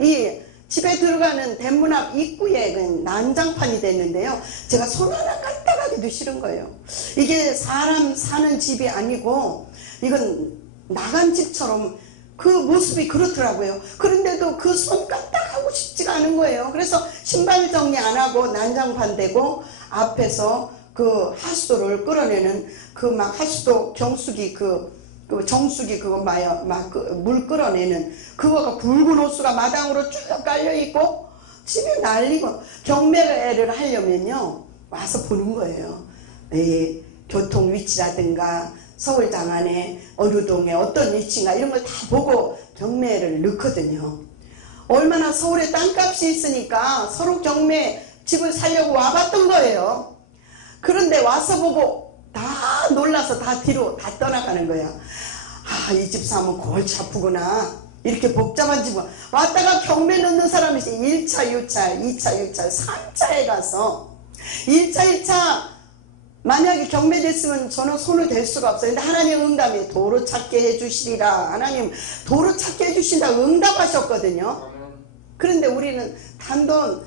이 집에 들어가는 대문 앞 입구에 난장판이 됐는데요. 제가 손 하나 갖다 가기도 싫은 거예요. 이게 사람 사는 집이 아니고 이건 나간 집처럼 그 모습이 그렇더라고요. 그런데도 그 손 까딱하고 싶지가 않은 거예요. 그래서 신발 정리 안 하고 난장판 되고 앞에서 그 하수도를 끌어내는 그 막 하수도 경수기 그 정수기 그거 막 물 끌어내는 그거가 붉은 호수가 마당으로 쭉 깔려있고 집이 난리고, 경매를 하려면요 와서 보는 거예요. 교통 위치라든가 서울 장안에 어느 동에 어떤 위치인가 이런 걸 다 보고 경매를 넣거든요. 얼마나 서울에 땅값이 있으니까 서로 경매 집을 사려고 와봤던 거예요. 그런데 와서 보고 다 놀라서 다 뒤로 다 떠나가는 거야. 아, 이 집 사면 골치 아프구나. 이렇게 복잡한 집을 왔다가 경매 넣는 사람이 1차 유찰, 2차 유찰, 3차에 가서 1차, 2차 만약에 경매됐으면 저는 손을 댈 수가 없어요. 근데 하나님 응답이 도로 찾게 해주시리라. 하나님 도로 찾게 해주신다 응답하셨거든요. 그런데 우리는 단돈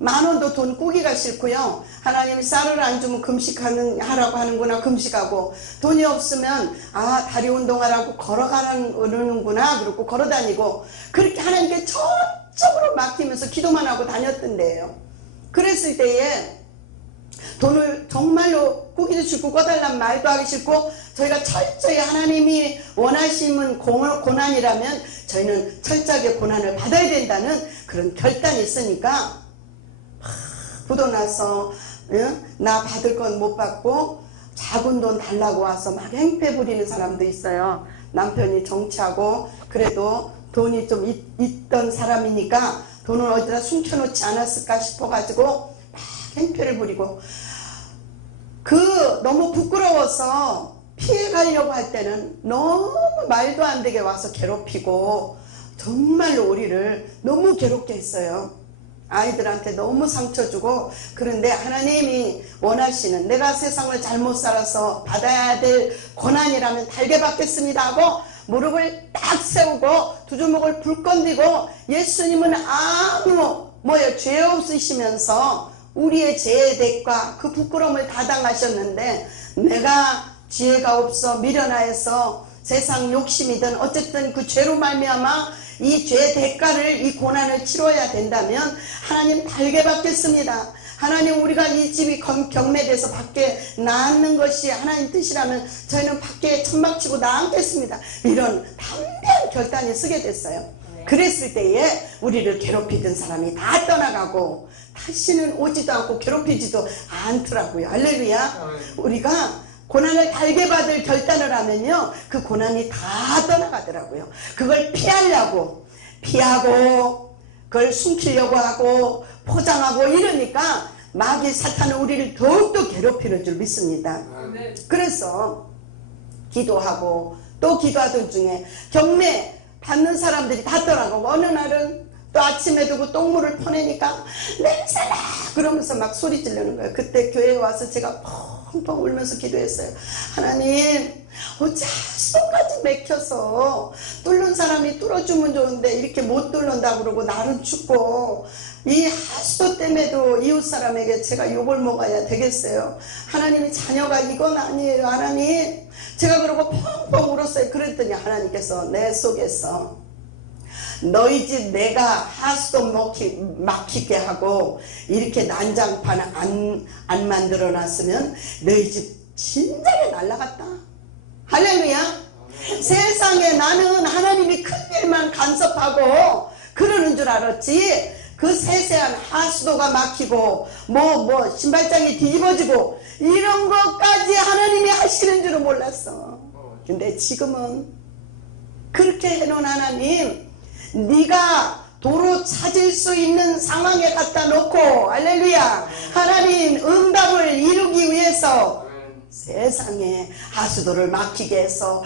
10,000원도 돈 꾸기가 싫고요. 하나님이 쌀을 안 주면 금식하라고 하는구나. 금식하고 돈이 없으면 아 다리 운동하라고 걸어가는구나. 그러고 걸어다니고 그렇게 하나님께 전적으로 맡기면서 기도만 하고 다녔던 데예요. 그랬을 때에 돈을 정말로 꾸기도 싫고 꺼달란 말도 하기 싫고, 저희가 철저히 하나님이 원하시는 고난이라면 저희는 철저하게 고난을 받아야 된다는 그런 결단이 있으니까 부도 나서 나 받을 건 못 받고 작은 돈 달라고 와서 막 행패 부리는 사람도 있어요. 남편이 정치하고 그래도 돈이 좀 있던 사람이니까 돈을 어디다 숨겨놓지 않았을까 싶어가지고 막 행패를 부리고, 너무 부끄러워서 피해가려고 할 때는 너무 말도 안 되게 와서 괴롭히고 정말로 우리를 너무 괴롭게 했어요. 아이들한테 너무 상처 주고. 그런데 하나님이 원하시는, 내가 세상을 잘못 살아서 받아야 될 고난이라면 달게 받겠습니다 하고 무릎을 딱 세우고 두 주먹을 불끈 들고, 예수님은 아무 죄 없으시면서 우리의 죄의 대가 그 부끄러움을 다 당하셨는데, 내가 지혜가 없어 미련하여서 세상 욕심이든 어쨌든 그 죄로 말미암아 이 죄의 대가를, 이 고난을 치러야 된다면 하나님 달게 받겠습니다. 하나님 우리가 이 집이 경매돼서 밖에 나앉는 것이 하나님 뜻이라면 저희는 밖에 천막 치고 나앉겠습니다. 이런 담대한 결단이 쓰게 됐어요. 그랬을 때에 우리를 괴롭히던 사람이 다 떠나가고 다시는 오지도 않고 괴롭히지도 않더라고요. 할렐루야. 우리가 고난을 달게 받을 결단을 하면요 그 고난이 다 떠나가더라고요. 그걸 피하고 그걸 숨기려고 하고 포장하고 이러니까 마귀 사탄은 우리를 더욱더 괴롭히는 줄 믿습니다. 그래서 기도하고 또 기도하던 중에 경매 받는 사람들이 다 떠나가고, 어느 날은 또 아침에 두고 똥물을 퍼내니까 냄새나 그러면서 막 소리 지르는 거예요. 그때 교회에 와서 제가 펑펑 울면서 기도했어요. 하나님 어째 하수도까지 막혀서 뚫는 사람이 뚫어주면 좋은데 이렇게 못 뚫는다 그러고 날은 춥고 이 하수도 때문에도 이웃 사람에게 제가 욕을 먹어야 되겠어요. 하나님이 자녀가 이건 아니에요. 하나님, 제가 그러고 펑펑 울었어요. 그랬더니 하나님께서 내 속에서 너희 집 내가 하수도 막히게 하고 이렇게 난장판 안 만들어 놨으면 너희 집 진작에 날라갔다. 할렐루야. 세상에 나는 하나님이 큰 일만 간섭하고 그러는 줄 알았지, 그 세세한 하수도가 막히고 신발장이 뒤집어지고 이런 것까지 하나님이 하시는 줄은 몰랐어. 근데 지금은 그렇게 해놓은 하나님, 네가 도로 찾을 수 있는 상황에 갖다 놓고, 할렐루야, 하나님 응답을 이루기 위해서 세상에 하수도를 막히게 해서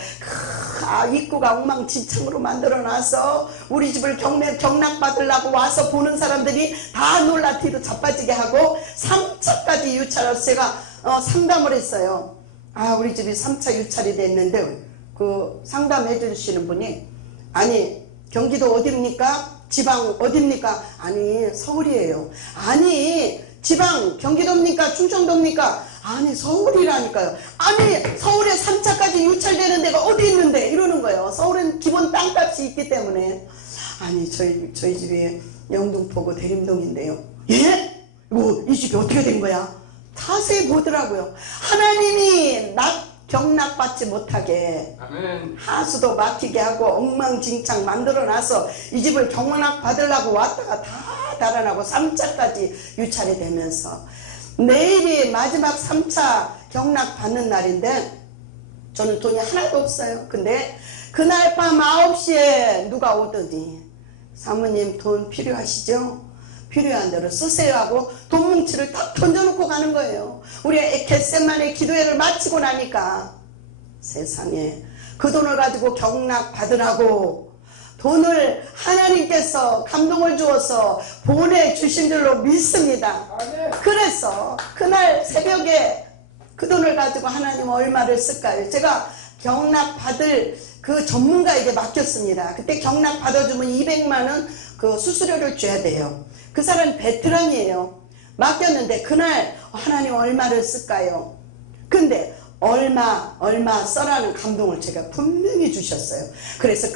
입구가 엉망진창으로 만들어놔서 우리 집을 경락받으려고 와서 보는 사람들이 다 놀라 뒤로 자빠지게 하고 3차까지 유찰해서 제가 상담을 했어요. 우리 집이 3차 유찰이 됐는데 그 상담해 주시는 분이, 아니 경기도 어딥니까? 지방 어딥니까? 아니 서울이에요. 아니 지방 경기도입니까? 충청도입니까? 아니 서울이라니까요. 아니 서울에 3차까지 유찰되는 데가 어디 있는데, 이러는 거예요. 서울은 기본 땅값이 있기 때문에. 아니 저희 집이 영등포구 대림동인데요. 예? 이 집이 어떻게 된 거야? 자세히 보더라고요. 하나님이 경락받지 못하게 아멘. 하수도 막히게 하고 엉망진창 만들어놔서 이 집을 경락 받으려고 왔다가 다 달아나고 3차까지 유찰이 되면서 내일이 마지막 3차 경락 받는 날인데 저는 돈이 하나도 없어요. 근데 그날 밤 9시에 누가 오더니, 사모님 돈 필요하시죠? 필요한 대로 쓰세요 하고 돈 뭉치를 딱 던져놓고 가는 거예요. 우리 겟세마네 기도회를 마치고 나니까 세상에 그 돈을 가지고 경락 받으라고 돈을 하나님께서 감동을 주어서 보내주신 줄로 믿습니다. 그래서 그날 새벽에 그 돈을 가지고 하나님 얼마를 쓸까요? 제가 경락 받을 그 전문가에게 맡겼습니다. 그때 경락 받아주면 200만원 그 수수료를 줘야 돼요. 그 사람이 베테랑이에요. 맡겼는데 그날 하나님 얼마를 쓸까요? 근데 얼마 써라는 감동을 제가 분명히 주셨어요. 그래서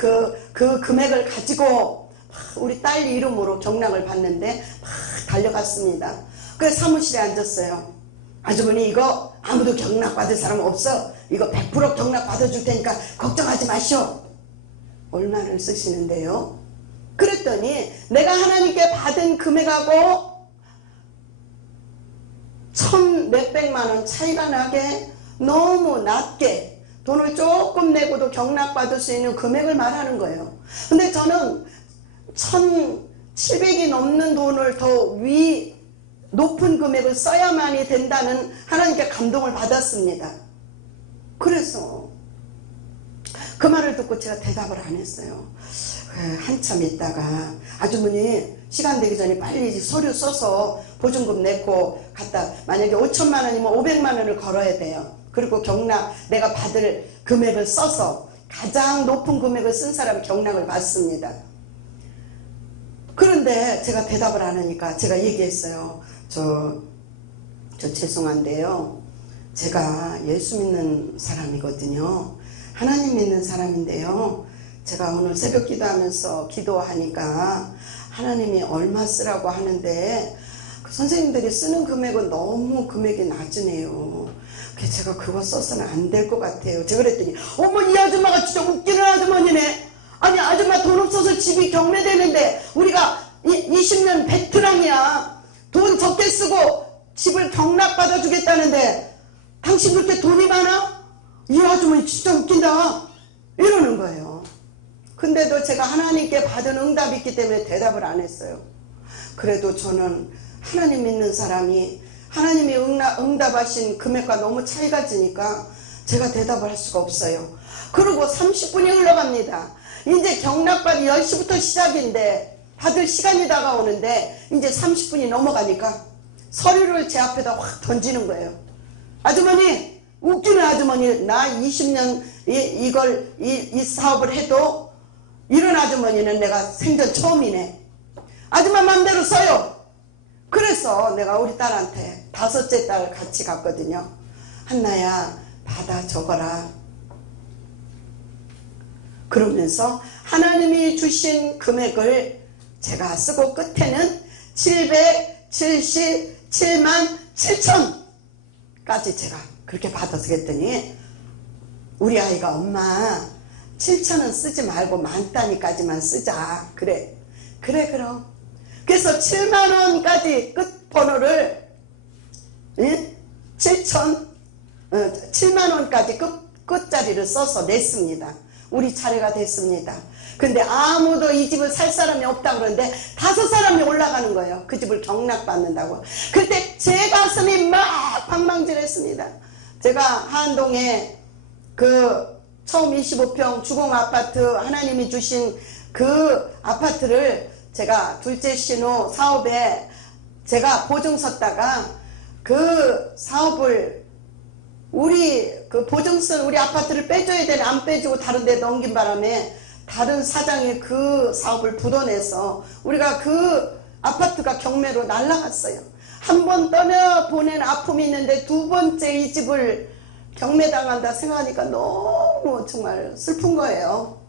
그 금액을 가지고 우리 딸 이름으로 경락을 받는데 막 달려갔습니다. 그래서 사무실에 앉았어요. 아주머니 이거 아무도 경락 받을 사람 없어. 이거 100% 경락 받아줄 테니까 걱정하지 마시오. 얼마를 쓰시는데요? 그랬더니 내가 하나님께 받은 금액하고 1,몇백만원 차이가 나게 너무 낮게 돈을 조금 내고도 경락받을 수 있는 금액을 말하는 거예요. 근데 저는 1,700이 넘는 돈을 더 높은 금액을 써야만이 된다는 하나님께 감동을 받았습니다. 그래서 그 말을 듣고 제가 대답을 안 했어요. 한참 있다가 아주머니 시간 되기 전에 빨리 서류 써서 보증금 내고 갖다, 만약에 5천만 원이면 500만 원을 걸어야 돼요. 그리고 경락 내가 받을 금액을 써서 가장 높은 금액을 쓴 사람이 경락을 받습니다. 그런데 제가 대답을 안 하니까 제가 얘기했어요. 저 죄송한데요. 제가 예수 믿는 사람이거든요. 하나님 믿는 사람인데요. 제가 오늘 새벽 기도하면서 기도하니까 하나님이 얼마 쓰라고 하는데 그 선생님들이 쓰는 금액은 너무 금액이 낮으네요. 그래서 제가 그거 써서는 안 될 것 같아요. 제가 그랬더니 어머 이 아줌마가 진짜 웃기는 아주머니네. 아니 아줌마 돈 없어서 집이 경매되는데 우리가 20년 베테랑이야. 돈 적게 쓰고 집을 경락받아 주겠다는데 당신 그렇게 돈이 많아? 이 아주머니 진짜 웃긴다. 이러는 거예요. 근데도 제가 하나님께 받은 응답이 있기 때문에 대답을 안 했어요. 그래도 저는 하나님 믿는 사람이 하나님이 응답하신 금액과 너무 차이가 지니까 제가 대답을 할 수가 없어요. 그리고 30분이 흘러갑니다. 이제 경락받이 10시부터 시작인데 받을 시간이 다가오는데 이제 30분이 넘어가니까 서류를 제 앞에다 확 던지는 거예요. 아주머니, 웃기는 아주머니, 나 20년 이 사업을 해도 이런 아주머니는 내가 생전 처음이네. 아줌마 맘대로 써요. 그래서 내가 우리 딸한테, 5째 딸 같이 갔거든요. 한나야 받아 적어라. 그러면서 하나님이 주신 금액을 제가 쓰고 끝에는 777만 7천까지 제가 그렇게 받아서 했더니 우리 아이가 엄마 7천원 쓰지 말고 만단위까지만 쓰자. 그래 그럼. 그래서 7만원까지 끝번호를 7만원까지 끝자리를 써서 냈습니다. 우리 차례가 됐습니다. 근데 아무도 이 집을 살 사람이 없다고 그러는데 5사람이 올라가는 거예요. 그 집을 경락받는다고. 그때 제 가슴이 막 방망질했습니다. 제가 한동에 그 처음 25평 주공 아파트 하나님이 주신 그 아파트를 제가 둘째 신호 사업에 제가 보증 섰다가 그 사업을 우리 그 보증 쓴 우리 아파트를 빼줘야 되는 안 빼주고 다른 데 넘긴 바람에 다른 사장이 그 사업을 부도내서 우리가 그 아파트가 경매로 날라갔어요. 한 번 떠나보낸 아픔이 있는데 두 번째 이 집을 경매당한다 생각하니까 너무 정말 슬픈 거예요.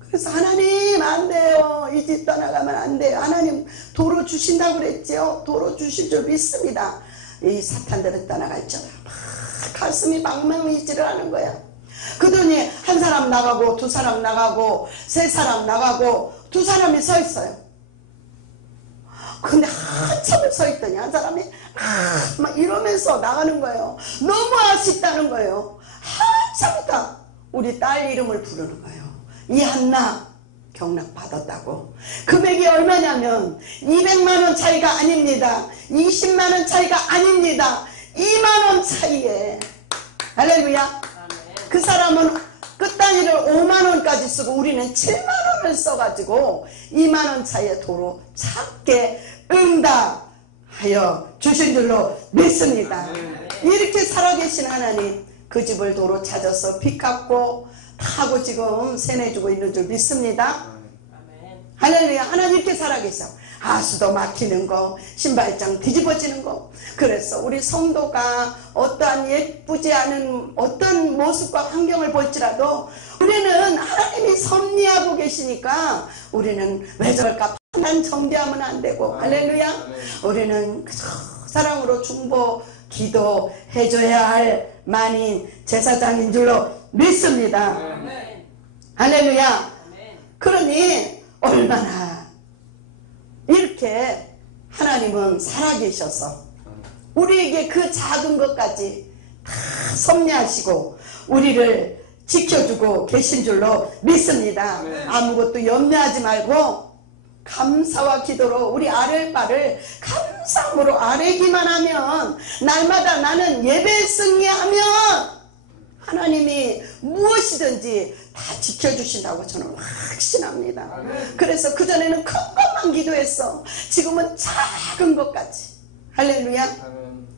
그래서 하나님 안 돼요. 이 집 떠나가면 안 돼요. 하나님 도로 주신다고 그랬지요. 도로 주실 줄 믿습니다. 이 사탄들은 떠나갈 줄 알아. 가슴이 방망이질을 하는 거야. 그러더니 한 사람 나가고 두 사람 나가고 세 사람 나가고 두 사람이 서 있어요. 근데 한참을 서 있더니 한 사람이 막 이러면서 나가는 거예요. 너무 아쉽다는 거예요. 한참 있다 우리 딸 이름을 부르는 거예요. 이한나 경락 받았다고. 금액이 얼마냐면 200만원 차이가 아닙니다. 20만원 차이가 아닙니다. 2만원 차이에. 할렐루야. 그 사람은 끝단위를 5만원까지 쓰고 우리는 7만원을 써가지고 2만원 차이에 도로 작게 응답하여 주신 줄로 믿습니다. 이렇게 살아계신 하나님 그 집을 도로 찾아서 빚 갚고 하고 지금 세뇌주고 있는 줄 믿습니다. 할렐루야. 하나님 이렇게 살아계셔. 하수도 막히는 거, 신발장 뒤집어지는 거. 그래서 우리 성도가 어떠한 예쁘지 않은 어떤 모습과 환경을 볼지라도 우리는 하나님이 섭리하고 계시니까 우리는 왜 저럴까 판단 정죄하면 안 되고. 할렐루야. 우리는 사랑으로 중보 기도해줘야 할 만인 제사장인 줄로 믿습니다. 할렐루야. 그러니 얼마나 이렇게 하나님은 살아계셔서 우리에게 그 작은 것까지 다 섭리하시고 우리를 지켜주고 계신 줄로 믿습니다. 아무것도 염려하지 말고 감사와 기도로 우리 아랠 바를 감사함으로 아뢰기만 하면 날마다 나는 예배 승리하면 하나님이 무엇이든지 다 지켜주신다고 저는 확신합니다. 그래서 그전에는 큰 것만 기도했어. 지금은 작은 것까지. 할렐루야.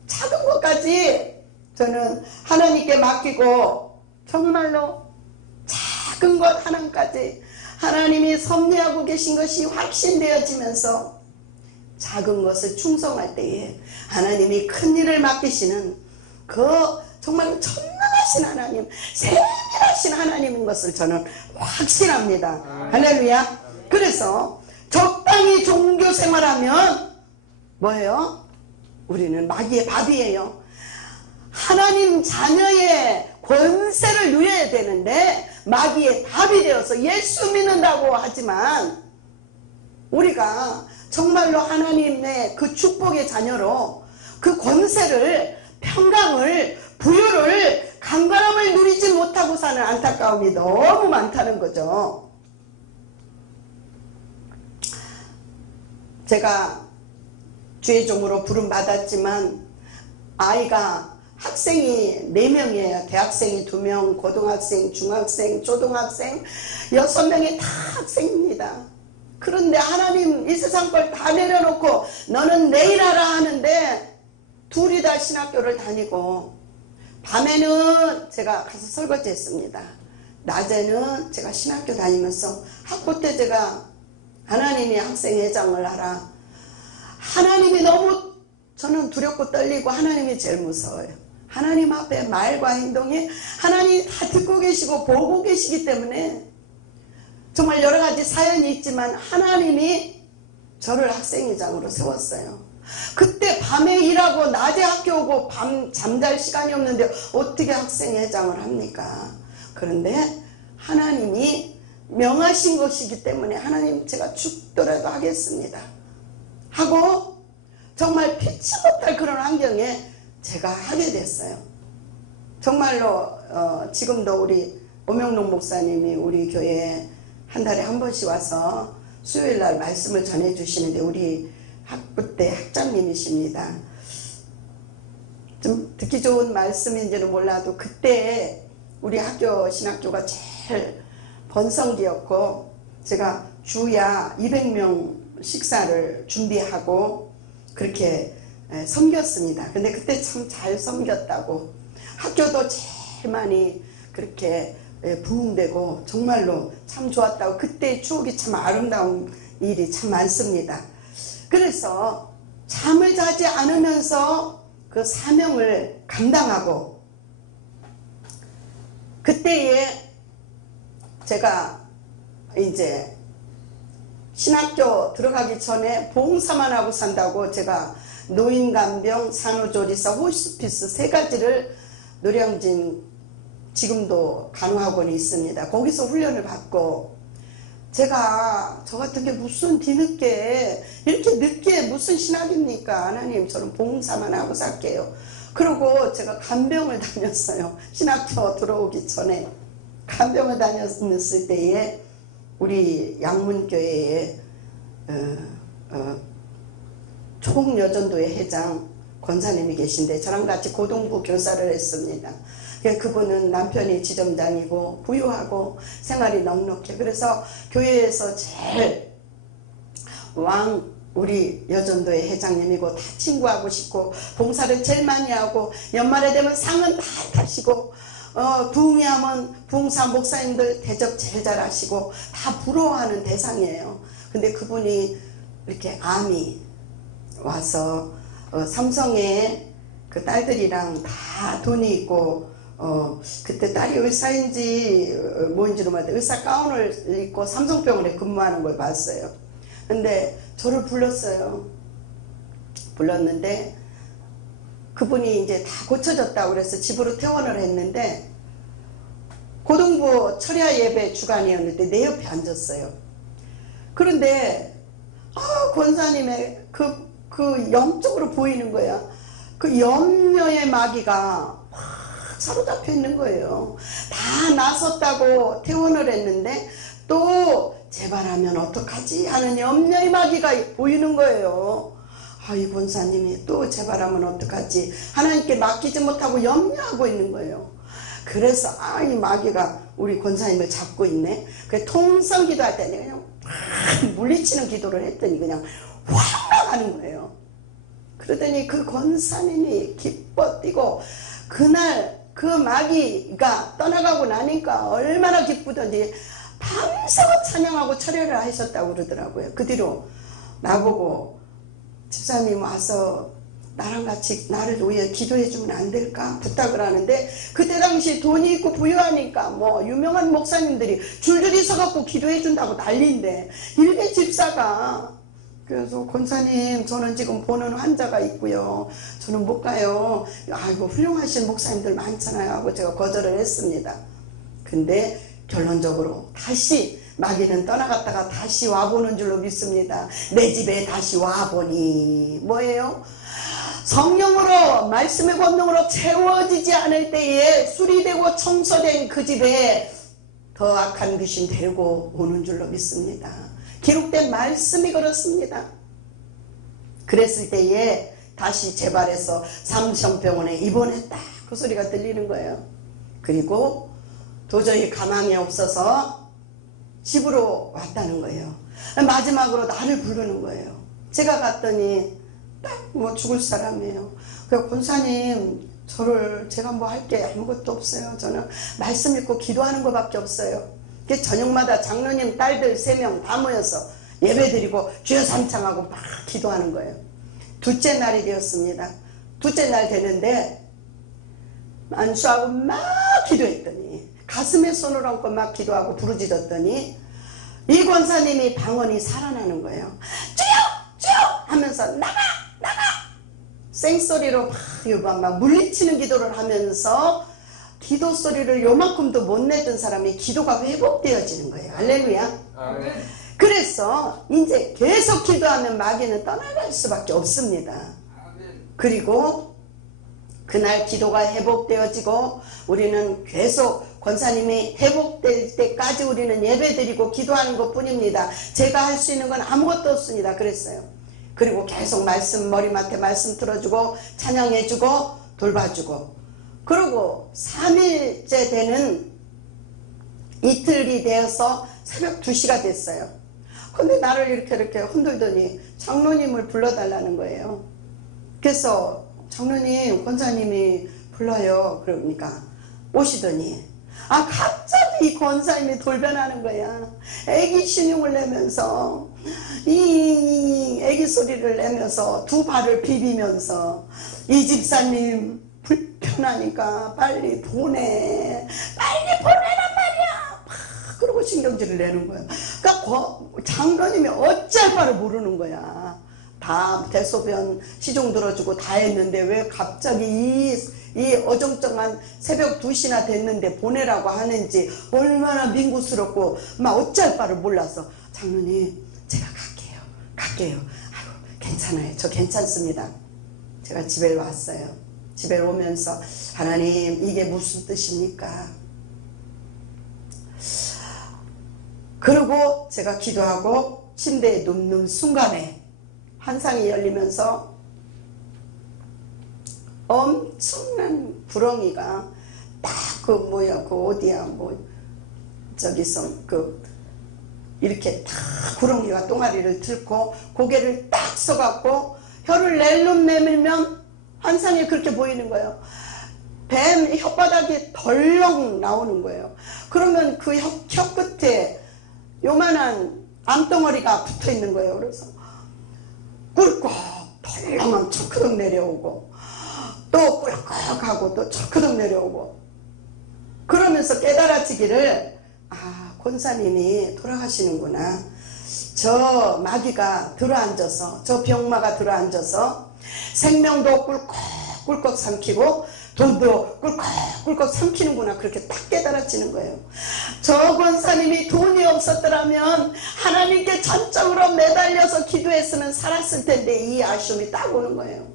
작은 것까지 저는 하나님께 맡기고 정말로 작은 것 하나까지 하나님이 섭리하고 계신 것이 확신되어지면서 작은 것을 충성할 때에 하나님이 큰 일을 맡기시는 그 정말 전능하신 하나님, 세밀하신 하나님인 것을 저는 확신합니다. 할렐루야. 그래서 적당히 종교 생활하면 뭐예요? 우리는 마귀의 밥이에요. 하나님 자녀의 권세를 누려야 되는데 마귀의 답이 되어서 예수 믿는다고 하지만 우리가 정말로 하나님의 그 축복의 자녀로 그 권세를 평강을 부유를 강건함을 누리지 못하고 사는 안타까움이 너무 많다는 거죠. 제가 주의 종으로 부름받았지만 아이가 학생이 4명이에요. 대학생이 2명, 고등학생, 중학생, 초등학생 6명이 다 학생입니다. 그런데 하나님 이 세상 걸 다 내려놓고 너는 내일 하라 하는데 둘이 다 신학교를 다니고 밤에는 제가 가서 설거지 했습니다. 낮에는 제가 신학교 다니면서 학부 때 제가 하나님이 학생회장을 하라. 하나님이 너무 저는 두렵고 떨리고 하나님이 제일 무서워요. 하나님 앞에 말과 행동이 하나님이 다 듣고 계시고 보고 계시기 때문에 정말 여러 가지 사연이 있지만 하나님이 저를 학생회장으로 세웠어요. 그때 밤에 일하고 낮에 학교 오고 밤 잠잘 시간이 없는데 어떻게 학생회장을 합니까? 그런데 하나님이 명하신 것이기 때문에 하나님 제가 죽더라도 하겠습니다 하고 정말 피치 못할 그런 환경에 제가 하게 됐어요. 정말로 지금도 우리 오명록 목사님이 우리 교회에 한 달에 한 번씩 와서 수요일날 말씀을 전해주시는데 우리 학부 때 학장님이십니다. 좀 듣기 좋은 말씀인지는 몰라도 그때 우리 학교 신학교가 제일 번성기였고 제가 주야 200명 식사를 준비하고 그렇게 섬겼습니다. 근데 그때 참 잘 섬겼다고 학교도 제일 많이 그렇게 부흥되고 정말로 참 좋았다고 그때 추억이 참 아름다운 일이 참 많습니다. 그래서 잠을 자지 않으면서 그 사명을 감당하고 그때에 제가 이제 신학교 들어가기 전에 봉사만 하고 산다고 제가 노인간병, 산후조리사, 호스피스 세 가지를 노량진 지금도 간호학원이 있습니다. 거기서 훈련을 받고 제가 저 같은 게 무슨 뒤늦게 이렇게 늦게 무슨 신학입니까? 하나님 저는 봉사만 하고 살게요. 그리고 제가 간병을 다녔어요. 신학교 들어오기 전에 간병을 다녔을 때에 우리 양문교회에 총여전도회 회장 권사님이 계신데 저랑 같이 고등부 교사를 했습니다. 그분은 남편이 지점장이고 부유하고 생활이 넉넉해. 그래서 교회에서 제일 우리 여전도회 회장님이고 다 친구하고 싶고 봉사를 제일 많이 하고 연말에 되면 상은 다 타시고 부흥회하면 부흥사 목사님들 대접 제일 잘하시고 다 부러워하는 대상이에요. 근데 그분이 이렇게 암이 와서 삼성에 그 딸들이랑 다 돈이 있고 그때 딸이 의사인지 뭔지도 모르겠는데 의사 가운을 입고 삼성병원에 근무하는 걸 봤어요. 근데 저를 불렀어요. 불렀는데 그분이 이제 다 고쳐졌다고 그래서 집으로 퇴원을 했는데 고등부 철야 예배 주간이었는데 내 옆에 앉았어요. 그런데 권사님의 그 영적으로 보이는 거야. 그 염려의 마귀가 확 사로잡혀 있는 거예요. 다 나섰다고 퇴원을 했는데 또 재발하면 어떡하지 하는 염려의 마귀가 보이는 거예요. 이 권사님이 또 재발하면 어떡하지 하나님께 맡기지 못하고 염려하고 있는 거예요. 그래서 이 마귀가 우리 권사님을 잡고 있네. 그 통성 기도할 때 그냥 물리치는 기도를 했더니 그냥 확 나가는 거예요. 그러더니 그 권사님이 기뻐 뛰고 그날 그 마귀가 떠나가고 나니까 얼마나 기쁘던지 밤새워 찬양하고 철회를 하셨다고 그러더라고요. 그 뒤로 나보고 집사님 와서 나랑 같이 나를 위해 기도해 주면 안 될까 부탁을 하는데 그때 당시 돈이 있고 부유하니까 뭐 유명한 목사님들이 줄줄이 서갖고 기도해 준다고 난리인데 일개 집사가 그래서 권사님 저는 지금 보는 환자가 있고요. 저는 못 가요. 아이고 훌륭하신 목사님들 많잖아요 하고 제가 거절을 했습니다. 근데 결론적으로 다시 마귀는 떠나갔다가 다시 와보는 줄로 믿습니다. 내 집에 다시 와보니 뭐예요? 성령으로 말씀의 권능으로 채워지지 않을 때에 수리되고 청소된 그 집에 더 악한 귀신 데리고 오는 줄로 믿습니다. 기록된 말씀이 그렇습니다. 그랬을 때에 다시 재발해서 삼성병원에 입원했다 그 소리가 들리는 거예요. 그리고 도저히 가망이 없어서 집으로 왔다는 거예요. 마지막으로 나를 부르는 거예요. 제가 갔더니 딱 뭐 죽을 사람이에요. 그래서 권사님 제가 뭐 할 게 아무것도 없어요. 저는 말씀 읽고 기도하는 것밖에 없어요. 저녁마다 장로님 딸들 3명 다 모여서 예배드리고 주여 삼창하고 막 기도하는 거예요. 둘째 날이 되었습니다. 둘째 날 되는데 안수하고 막 기도했더니 가슴에 손을 얹고 막 기도하고 부르짖었더니 이 권사님이 방언이 살아나는 거예요. 주여! 주여! 하면서 나가! 나가! 생소리로 막 물리치는 기도를 하면서 기도 소리를 요만큼도 못 내던 사람이 기도가 회복되어지는 거예요. 할렐루야. 아멘. 그래서 이제 계속 기도하면 마귀는 떠나갈 수밖에 없습니다. 아멘. 그리고 그날 기도가 회복되어지고 우리는 계속 권사님이 회복될 때까지 우리는 예배드리고 기도하는 것 뿐입니다. 제가 할 수 있는 건 아무것도 없습니다. 그랬어요. 그리고 계속 말씀, 머리맡에 말씀 틀어주고 찬양해주고 돌봐주고, 그리고 3일째 되는 이틀이 되어서 새벽 2시가 됐어요. 근데 나를 이렇게 흔들더니 장로님을 불러달라는 거예요. 그래서 장로님, 권사님이 불러요. 그러니까 오시더니 갑자기 이 권사님이 돌변하는 거야. 애기 신용을 내면서 이 애기 소리를 내면서 두 발을 비비면서 이 집사님 불편하니까 빨리 보내란 말이야. 그러고 신경질을 내는 거야. 그러니까 장로님이 어쩔 바를 모르는 거야. 다 대소변 시종 들어주고 다 했는데 왜 갑자기 이 어정쩡한 새벽 2시나 됐는데 보내라고 하는지 얼마나 민구스럽고 막 어쩔 바를 몰라서, 장로님 제가 갈게요. 아이고 괜찮아요. 저 괜찮습니다. 제가 집에 왔어요. 집에 오면서 하나님 이게 무슨 뜻입니까? 그리고 제가 기도하고 침대에 눕는 순간에 환상이 열리면서 엄청난 구렁이가 딱 어디야 저기서 이렇게 딱 구렁이가 똥아리를 들고 고개를 딱 써갖고 혀를 낼름 내밀면 환상이 그렇게 보이는 거예요. 뱀 혓바닥이 덜렁 나오는 거예요. 그러면 그 혀 끝에 요만한 암덩어리가 붙어 있는 거예요. 그래서 꿀꺽 덜렁하면 철크덕 내려오고 또 꿀꺽하고 또 철크덕 내려오고, 그러면서 깨달아지기를 권사님이 돌아가시는구나. 저 마귀가 들어앉아서, 저 병마가 들어앉아서 생명도 꿀꺽 삼키고 돈도 꿀꺽 삼키는구나. 그렇게 딱 깨달아지는 거예요. 저 권사님이 돈이 없었더라면 하나님께 전적으로 매달려서 기도했으면 살았을 텐데 이 아쉬움이 딱 오는 거예요.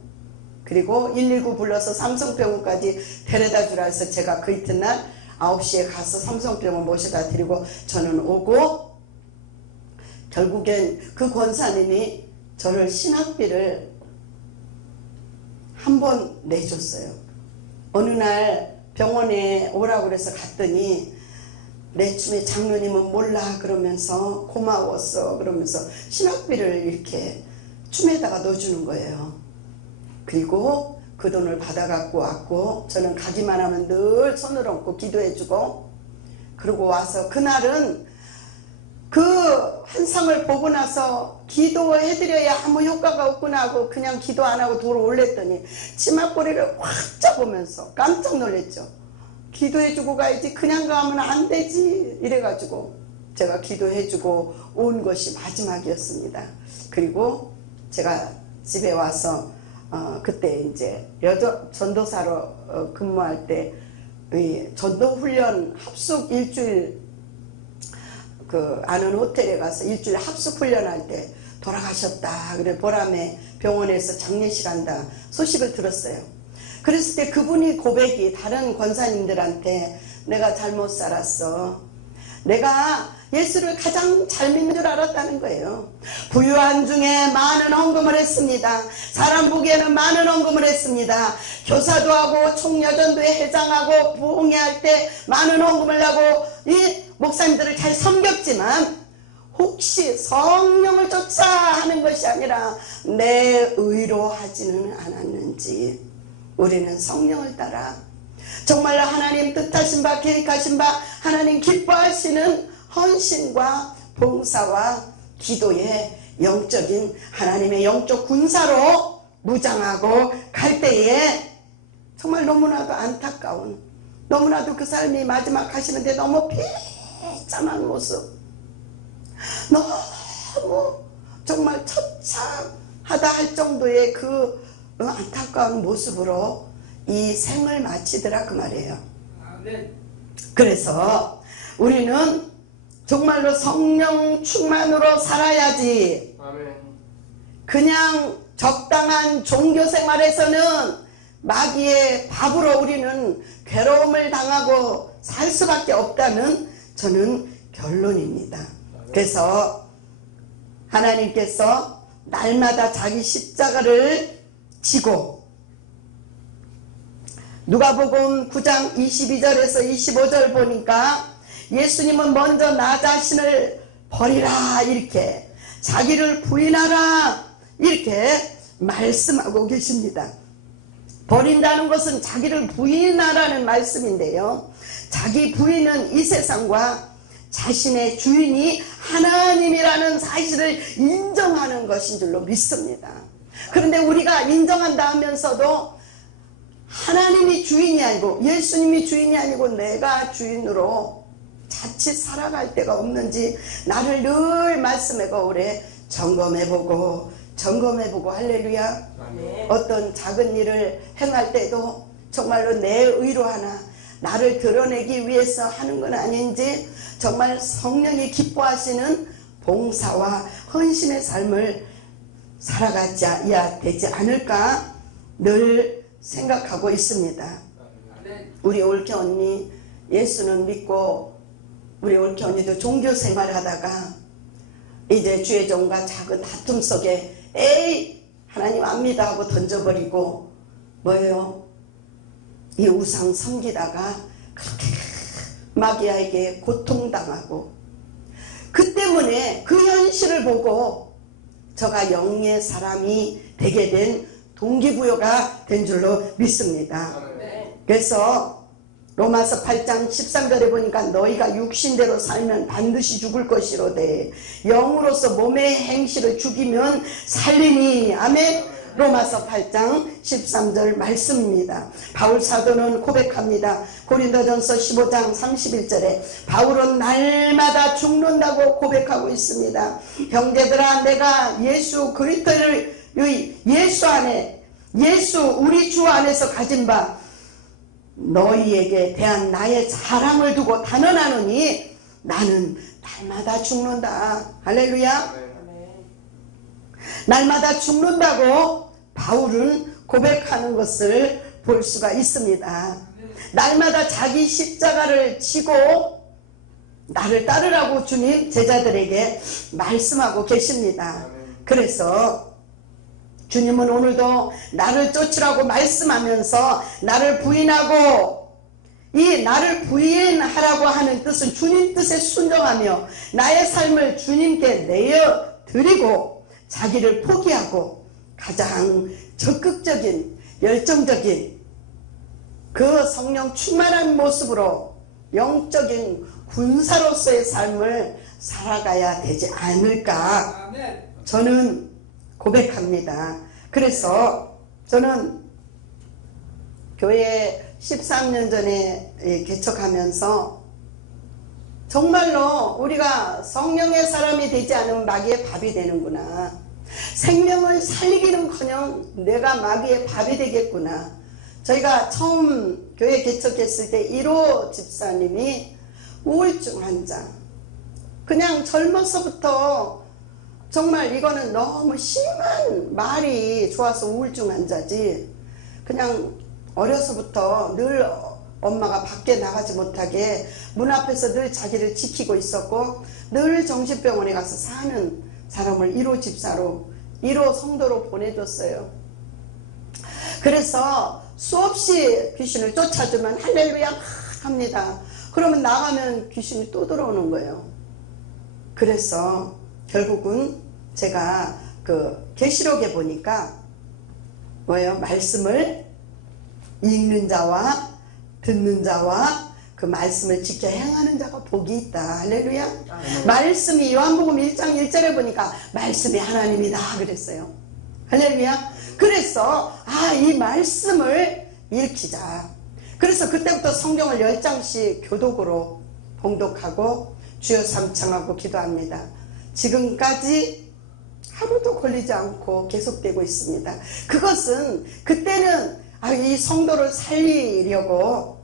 그리고 119 불러서 삼성병원까지 데려다 주라 해서 제가 그 이튿날 9시에 가서 삼성병원 모셔다 드리고 저는 오고, 결국엔 그 권사님이 저를 신학비를 한 번 내줬어요. 어느 날 병원에 오라고 그래서 갔더니 내 춤에 장로님은 몰라 그러면서 고마웠어 그러면서 신학비를 이렇게 춤에다가 넣어주는 거예요. 그리고 그 돈을 받아갖고 왔고, 저는 가기만 하면 늘 손을 얹고 기도해주고, 그러고 와서 그날은 그 환상을 보고 나서 기도해드려야 아무 효과가 없구나 하고 그냥 기도 안 하고 돌을 올렸더니 치맛꼬리를 확 잡으면서 깜짝 놀랐죠. 기도해주고 가야지 그냥 가면 안 되지 이래가지고 제가 기도해주고 온 것이 마지막이었습니다. 그리고 제가 집에 와서 그때 이제 전도사로 근무할 때 전도훈련 합숙 일주일 아는 호텔에 가서 일주일 합숙 훈련할 때 돌아가셨다. 그래 보람에 병원에서 장례식 한다 소식을 들었어요. 그랬을 때 그분이 고백이 다른 권사님들한테 내가 잘못 살았어. 내가 예수를 가장 잘 믿는 줄 알았다는 거예요. 부유한 중에 많은 헌금을 했습니다. 사람 보기에는 많은 헌금을 했습니다. 교사도 하고 총여전도회 회장하고 부흥회할 때 많은 헌금을 하고 이 목사님들을 잘 섬겼지만 혹시 성령을 쫓아 하는 것이 아니라 내 의로 하지는 않았는지, 우리는 성령을 따라 정말로 하나님 뜻하신 바 계획하신 바 하나님 기뻐하시는 헌신과 봉사와 기도의 영적인 하나님의 영적 군사로 무장하고 갈 때에 정말 너무나도 안타까운, 너무나도 그 삶이 마지막 하시는데 너무 비참한 모습, 너무 정말 처참하다 할 정도의 그 안타까운 모습으로 이 생을 마치더라 그 말이에요. 그래서 우리는 정말로 성령 충만으로 살아야지. 그냥 적당한 종교 생활에서는 마귀의 밥으로 우리는 괴로움을 당하고 살 수밖에 없다는 저는 결론입니다. 그래서 하나님께서 날마다 자기 십자가를 지고 누가복음 9장 22절에서 25절 보니까 예수님은 먼저 나 자신을 버리라 이렇게 자기를 부인하라 이렇게 말씀하고 계십니다. 버린다는 것은 자기를 부인하라는 말씀인데요. 자기 부인은 이 세상과 자신의 주인이 하나님이라는 사실을 인정하는 것인 줄로 믿습니다. 그런데 우리가 인정한다 하면서도 하나님이 주인이 아니고 예수님이 주인이 아니고 내가 주인으로 자칫 살아갈 데가 없는지 나를 늘 말씀의 거울에 점검해보고 할렐루야. 어떤 작은 일을 행할 때도 정말로 내 의로 하나 나를 드러내기 위해서 하는 건 아닌지 정말 성령이 기뻐하시는 봉사와 헌신의 삶을 살아가야 되지 않을까 늘 생각하고 있습니다. 우리 올케 언니 예수는 믿고 우리 올케 언니도 종교 생활하다가 이제 주의 종과 작은 다툼 속에 에이 하나님 압니다 하고 던져버리고 뭐예요? 이 우상 섬기다가 그렇게 마귀에게 고통당하고 그 때문에 그 현실을 보고 저가 영의 사람이 되게 된 동기부여가 된 줄로 믿습니다. 그래서 로마서 8장 13절에 보니까 너희가 육신대로 살면 반드시 죽을 것이로되 영으로서 몸의 행실을 죽이면 살리니. 아멘. 로마서 8장 13절 말씀입니다. 바울 사도는 고백합니다. 고린도전서 15장 31절에 바울은 날마다 죽는다고 고백하고 있습니다. 형제들아 내가 예수 그리스도의 예수 안에 예수 우리 주 안에서 가진 바 너희에게 대한 나의 자랑을 두고 단언하노니 나는 날마다 죽는다. 할렐루야. 날마다 죽는다고 바울은 고백하는 것을 볼 수가 있습니다. 날마다 자기 십자가를 지고 나를 따르라고 주님 제자들에게 말씀하고 계십니다. 그래서 주님은 오늘도 나를 쫓으라고 말씀하면서 나를 부인하고 이 나를 부인하라고 하는 뜻은 주님 뜻에 순종하며 나의 삶을 주님께 내어드리고 자기를 포기하고 가장 적극적인 열정적인 그 성령 충만한 모습으로 영적인 군사로서의 삶을 살아가야 되지 않을까 저는 고백합니다. 그래서 저는 교회 13년 전에 개척하면서 정말로 우리가 성령의 사람이 되지 않으면 마귀의 밥이 되는구나. 생명을 살리기는커녕 내가 마귀의 밥이 되겠구나. 저희가 처음 교회 개척했을 때 1호 집사님이 우울증 환자. 그냥 젊어서부터 정말 이거는 너무 심한 말이 좋아서 우울증 환자지. 그냥 어려서부터 늘 엄마가 밖에 나가지 못하게 문 앞에서 늘 자기를 지키고 있었고 늘 정신병원에 가서 사는 사람을 1호 집사로 1호 성도로 보내줬어요. 그래서 수없이 귀신을 쫓아주면 할렐루야 합니다. 그러면 나가면 귀신이 또 들어오는 거예요. 그래서 결국은 제가 그 계시록에 보니까 뭐예요? 말씀을 읽는 자와 듣는 자와 그 말씀을 지켜 행하는 자가 복이 있다. 할렐루야. 말씀이 요한복음 1장 1절에 보니까 말씀이 하나님이다 그랬어요. 할렐루야. 그래서 이 말씀을 읽히자. 그래서 그때부터 성경을 10장씩 교독으로 봉독하고 주여 삼창하고 기도합니다. 지금까지 하루도 걸리지 않고 계속되고 있습니다. 그것은 그때는 이 성도를 살리려고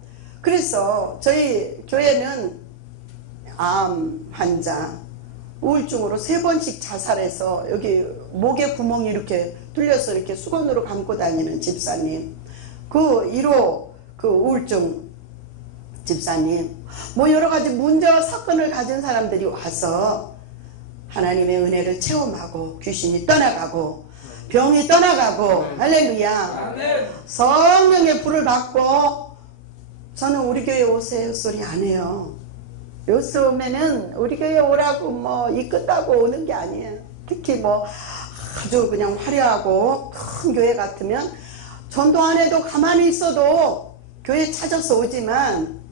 그래서 저희 교회는 암 환자, 우울증으로 3번씩 자살해서 여기 목에 구멍이 이렇게 뚫려서 이렇게 수건으로 감고 다니는 집사님, 그 1호 그 우울증 집사님, 뭐 여러 가지 문제와 사건을 가진 사람들이 와서 하나님의 은혜를 체험하고 귀신이 떠나가고 병이 떠나가고 할렐루야, 성령의 불을 받고. 저는 우리 교회 오세요 소리 안 해요. 요새 오면은 우리 교회 오라고 뭐 이끈다고 오는 게 아니에요. 특히 뭐 아주 그냥 화려하고 큰 교회 같으면 전도 안 해도 가만히 있어도 교회 찾아서 오지만,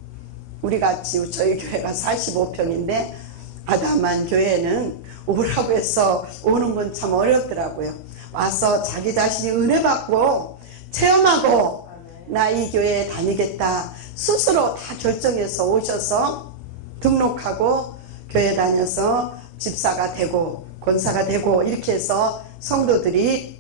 우리같이 저희 교회가 45평인데 아담한 교회는 오라고 해서 오는 건 참 어렵더라고요. 와서 자기 자신이 은혜 받고 체험하고 나 이 교회에 다니겠다 스스로 다 결정해서 오셔서 등록하고 교회 다녀서 집사가 되고 권사가 되고 이렇게 해서 성도들이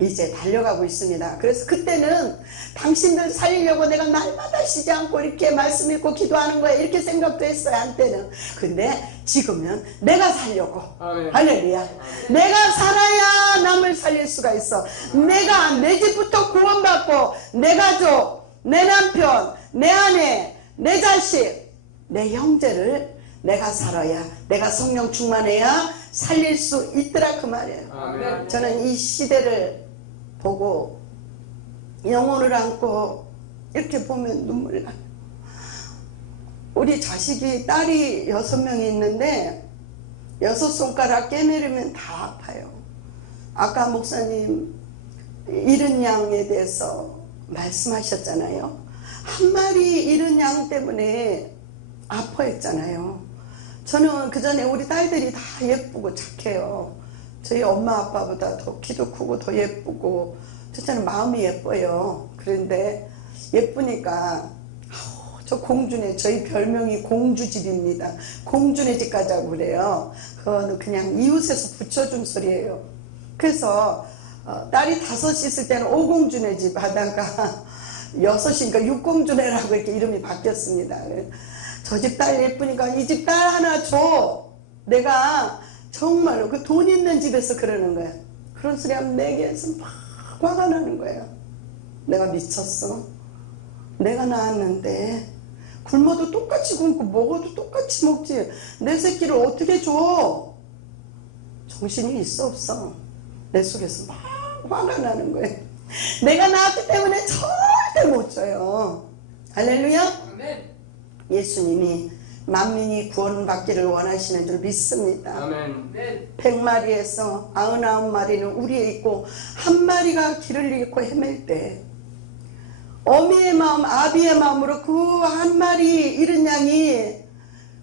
이제 달려가고 있습니다. 그래서 그때는 당신들 살리려고 내가 날마다 쉬지 않고 이렇게 말씀 읽고 기도하는 거야 이렇게 생각도 했어요, 한때는. 근데 지금은 내가 살려고. 할렐루야. 내가 살아야 남을 살릴 수가 있어. 내가 내 집부터 구원받고 내 가족, 내 남편, 내 아내, 내 자식, 내 형제를 내가 살아야, 내가 성령 충만해야 살릴 수 있더라 그 말이에요. 아멘. 저는 이 시대를 보고 영혼을 안고 이렇게 보면 눈물이 나요. 우리 자식이 딸이 6명이 있는데 6손가락 깨매르면 다 아파요. 아까 목사님 잃은 양에 대해서 말씀하셨잖아요. 한 마리 잃은 양 때문에 아파했잖아요. 저는 그 전에 우리 딸들이 다 예쁘고 착해요. 저희 엄마 아빠보다 더 키도 크고 더 예쁘고 첫째는 마음이 예뻐요. 그런데 예쁘니까 저 공주네, 저희 별명이 공주집입니다. 공주네 집 가자고 그래요. 그거는 그냥 이웃에서 붙여준 소리예요. 그래서 딸이 5이 있을 때는 5공주네 집 하다가 6이니까 6공주네라고 이렇게 이름이 바뀌었습니다. 저 집 딸 예쁘니까 이 집 딸 하나 줘. 내가 정말로 그 돈 있는 집에서 그러는 거야. 그런 소리 하면 내게서 막 화가 나는 거예요. 내가 미쳤어. 내가 낳았는데 굶어도 똑같이 굶고 먹어도 똑같이 먹지. 내 새끼를 어떻게 줘? 정신이 있어 없어? 내 속에서 막 화가 나는 거예요. 내가 낳았기 때문에 절대 못 줘요. 할렐루야. 아멘. 예수님이 만민이 구원받기를 원하시는 줄 믿습니다. 아멘. 100마리에서 99마리는 우리에 있고 한 마리가 길을 잃고 헤맬 때 어미의 마음, 아비의 마음으로 그 한 마리 잃은 양이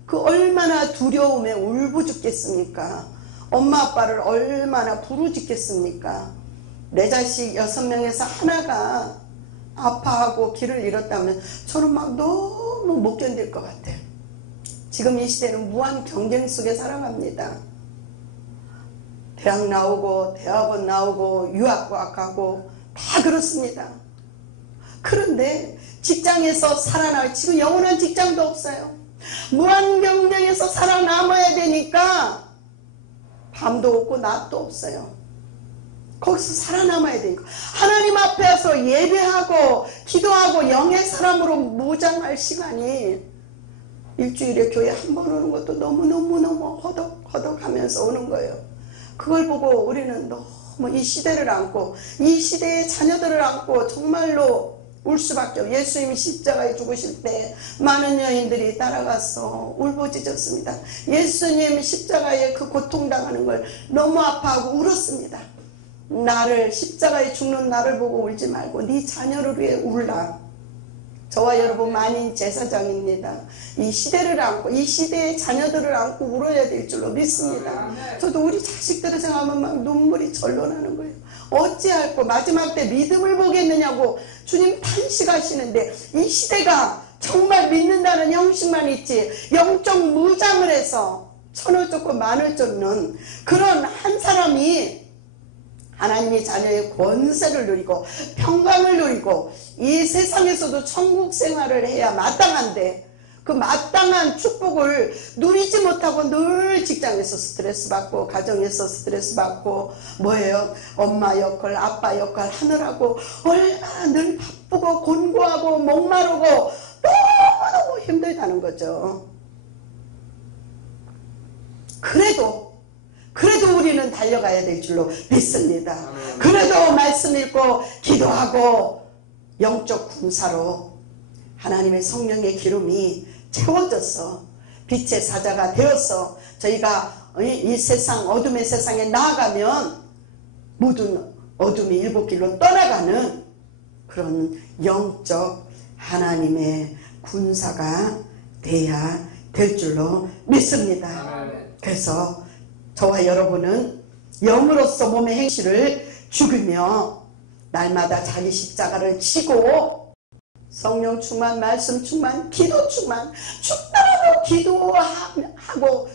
그 얼마나 두려움에 울부짖겠습니까? 엄마 아빠를 얼마나 부르짖겠습니까? 내 자식 6명에서 하나가 아파하고 길을 잃었다면 저는 막 너무 못 견딜 것 같아요. 지금 이 시대는 무한 경쟁 속에 살아갑니다. 대학 나오고 대학원 나오고 유학 가고 다 그렇습니다. 그런데 직장에서 살아날, 지금 영원한 직장도 없어요. 무한 경쟁에서 살아남아야 되니까 밤도 없고 낮도 없어요. 거기서 살아남아야 되니까 하나님 앞에서 예배하고 기도하고 영의 사람으로 무장할 시간이 일주일에 교회 한 번 오는 것도 너무너무너무 허덕허덕하면서 오는 거예요. 그걸 보고 우리는 너무 이 시대를 안고 이 시대의 자녀들을 안고 정말로 울 수밖에 없어요. 예수님이 십자가에 죽으실 때 많은 여인들이 따라가서 울부짖었습니다. 예수님 십자가에 그 고통당하는 걸 너무 아파하고 울었습니다. 나를, 십자가에 죽는 나를 보고 울지 말고 네 자녀를 위해 울라. 저와 여러분 만인 제사장입니다. 이 시대를 안고 이 시대의 자녀들을 안고 울어야 될 줄로 믿습니다. 저도 우리 자식들을 생각하면 막 눈물이 절로 나는 거예요. 어찌할꼬 마지막 때 믿음을 보겠느냐고 주님 탄식하시는데 이 시대가 정말 믿는다는 형식만 있지 영적 무장을 해서 천을 쫓고 만을 쫓는 그런 한 사람이 하나님의 자녀의 권세를 누리고 평강을 누리고 이 세상에서도 천국 생활을 해야 마땅한데 그 마땅한 축복을 누리지 못하고 늘 직장에서 스트레스 받고 가정에서 스트레스 받고 뭐예요? 엄마 역할 아빠 역할 하느라고 얼마나 늘 바쁘고 곤고하고 목마르고 너무너무 힘들다는 거죠. 그래도 우리는 달려가야 될 줄로 믿습니다. 그래도 말씀 읽고 기도하고 영적 군사로 하나님의 성령의 기름이 채워져서 빛의 사자가 되어서 저희가 이 세상 어둠의 세상에 나아가면 모든 어둠이 일곱 길로 떠나가는 그런 영적 하나님의 군사가 돼야 될 줄로 믿습니다. 그래서 저와 여러분은 영으로서 몸의 행실을 죽이며 날마다 자기 십자가를 지고 성령 충만, 말씀 충만, 기도 충만, 죽더라도 기도하고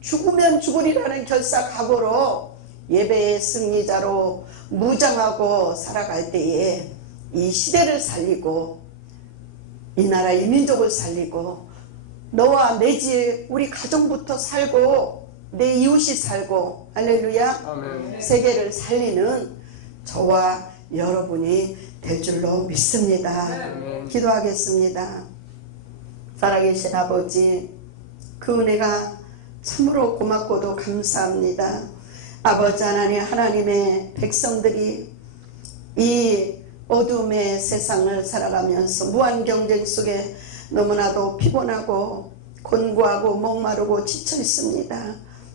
죽으면 죽으리라는 결사각오로 예배의 승리자로 무장하고 살아갈 때에 이 시대를 살리고 이 나라 이 민족을 살리고 너와 내 집 우리 가정부터 살고 내 이웃이 살고 할렐루야 아멘. 세계를 살리는 저와 여러분이 될 줄로 믿습니다. 아멘. 기도하겠습니다. 살아계신 아버지 그 은혜가 참으로 고맙고도 감사합니다. 아버지 하나님 하나님의 백성들이 이 어둠의 세상을 살아가면서 무한 경쟁 속에 너무나도 피곤하고 곤고하고 목마르고 지쳐 있습니다.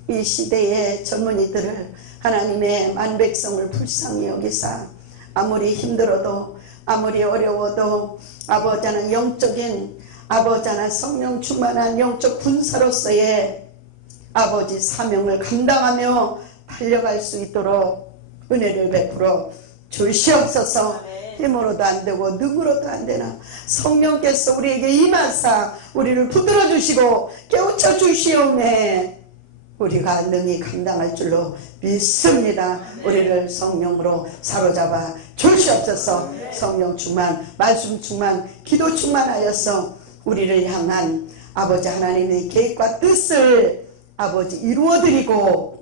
이 시대의 젊은이들을 하나님의 만백성을 불쌍히 여기사 아무리 힘들어도 아무리 어려워도 아버지 하나님 영적인 아버지 하나님 성령 충만한 영적 군사로서의 아버지 사명을 감당하며 달려갈 수 있도록 은혜를 베풀어 주시옵소서. 힘으로도 안 되고 능으로도 안 되나 성령께서 우리에게 임하사 우리를 붙들어 주시고 깨우쳐 주시오매 우리가 능히 감당할 줄로 믿습니다. 우리를 성령으로 사로잡아 주시옵소서. 성령 충만, 말씀 충만, 기도 충만하여서 우리를 향한 아버지 하나님의 계획과 뜻을 아버지 이루어드리고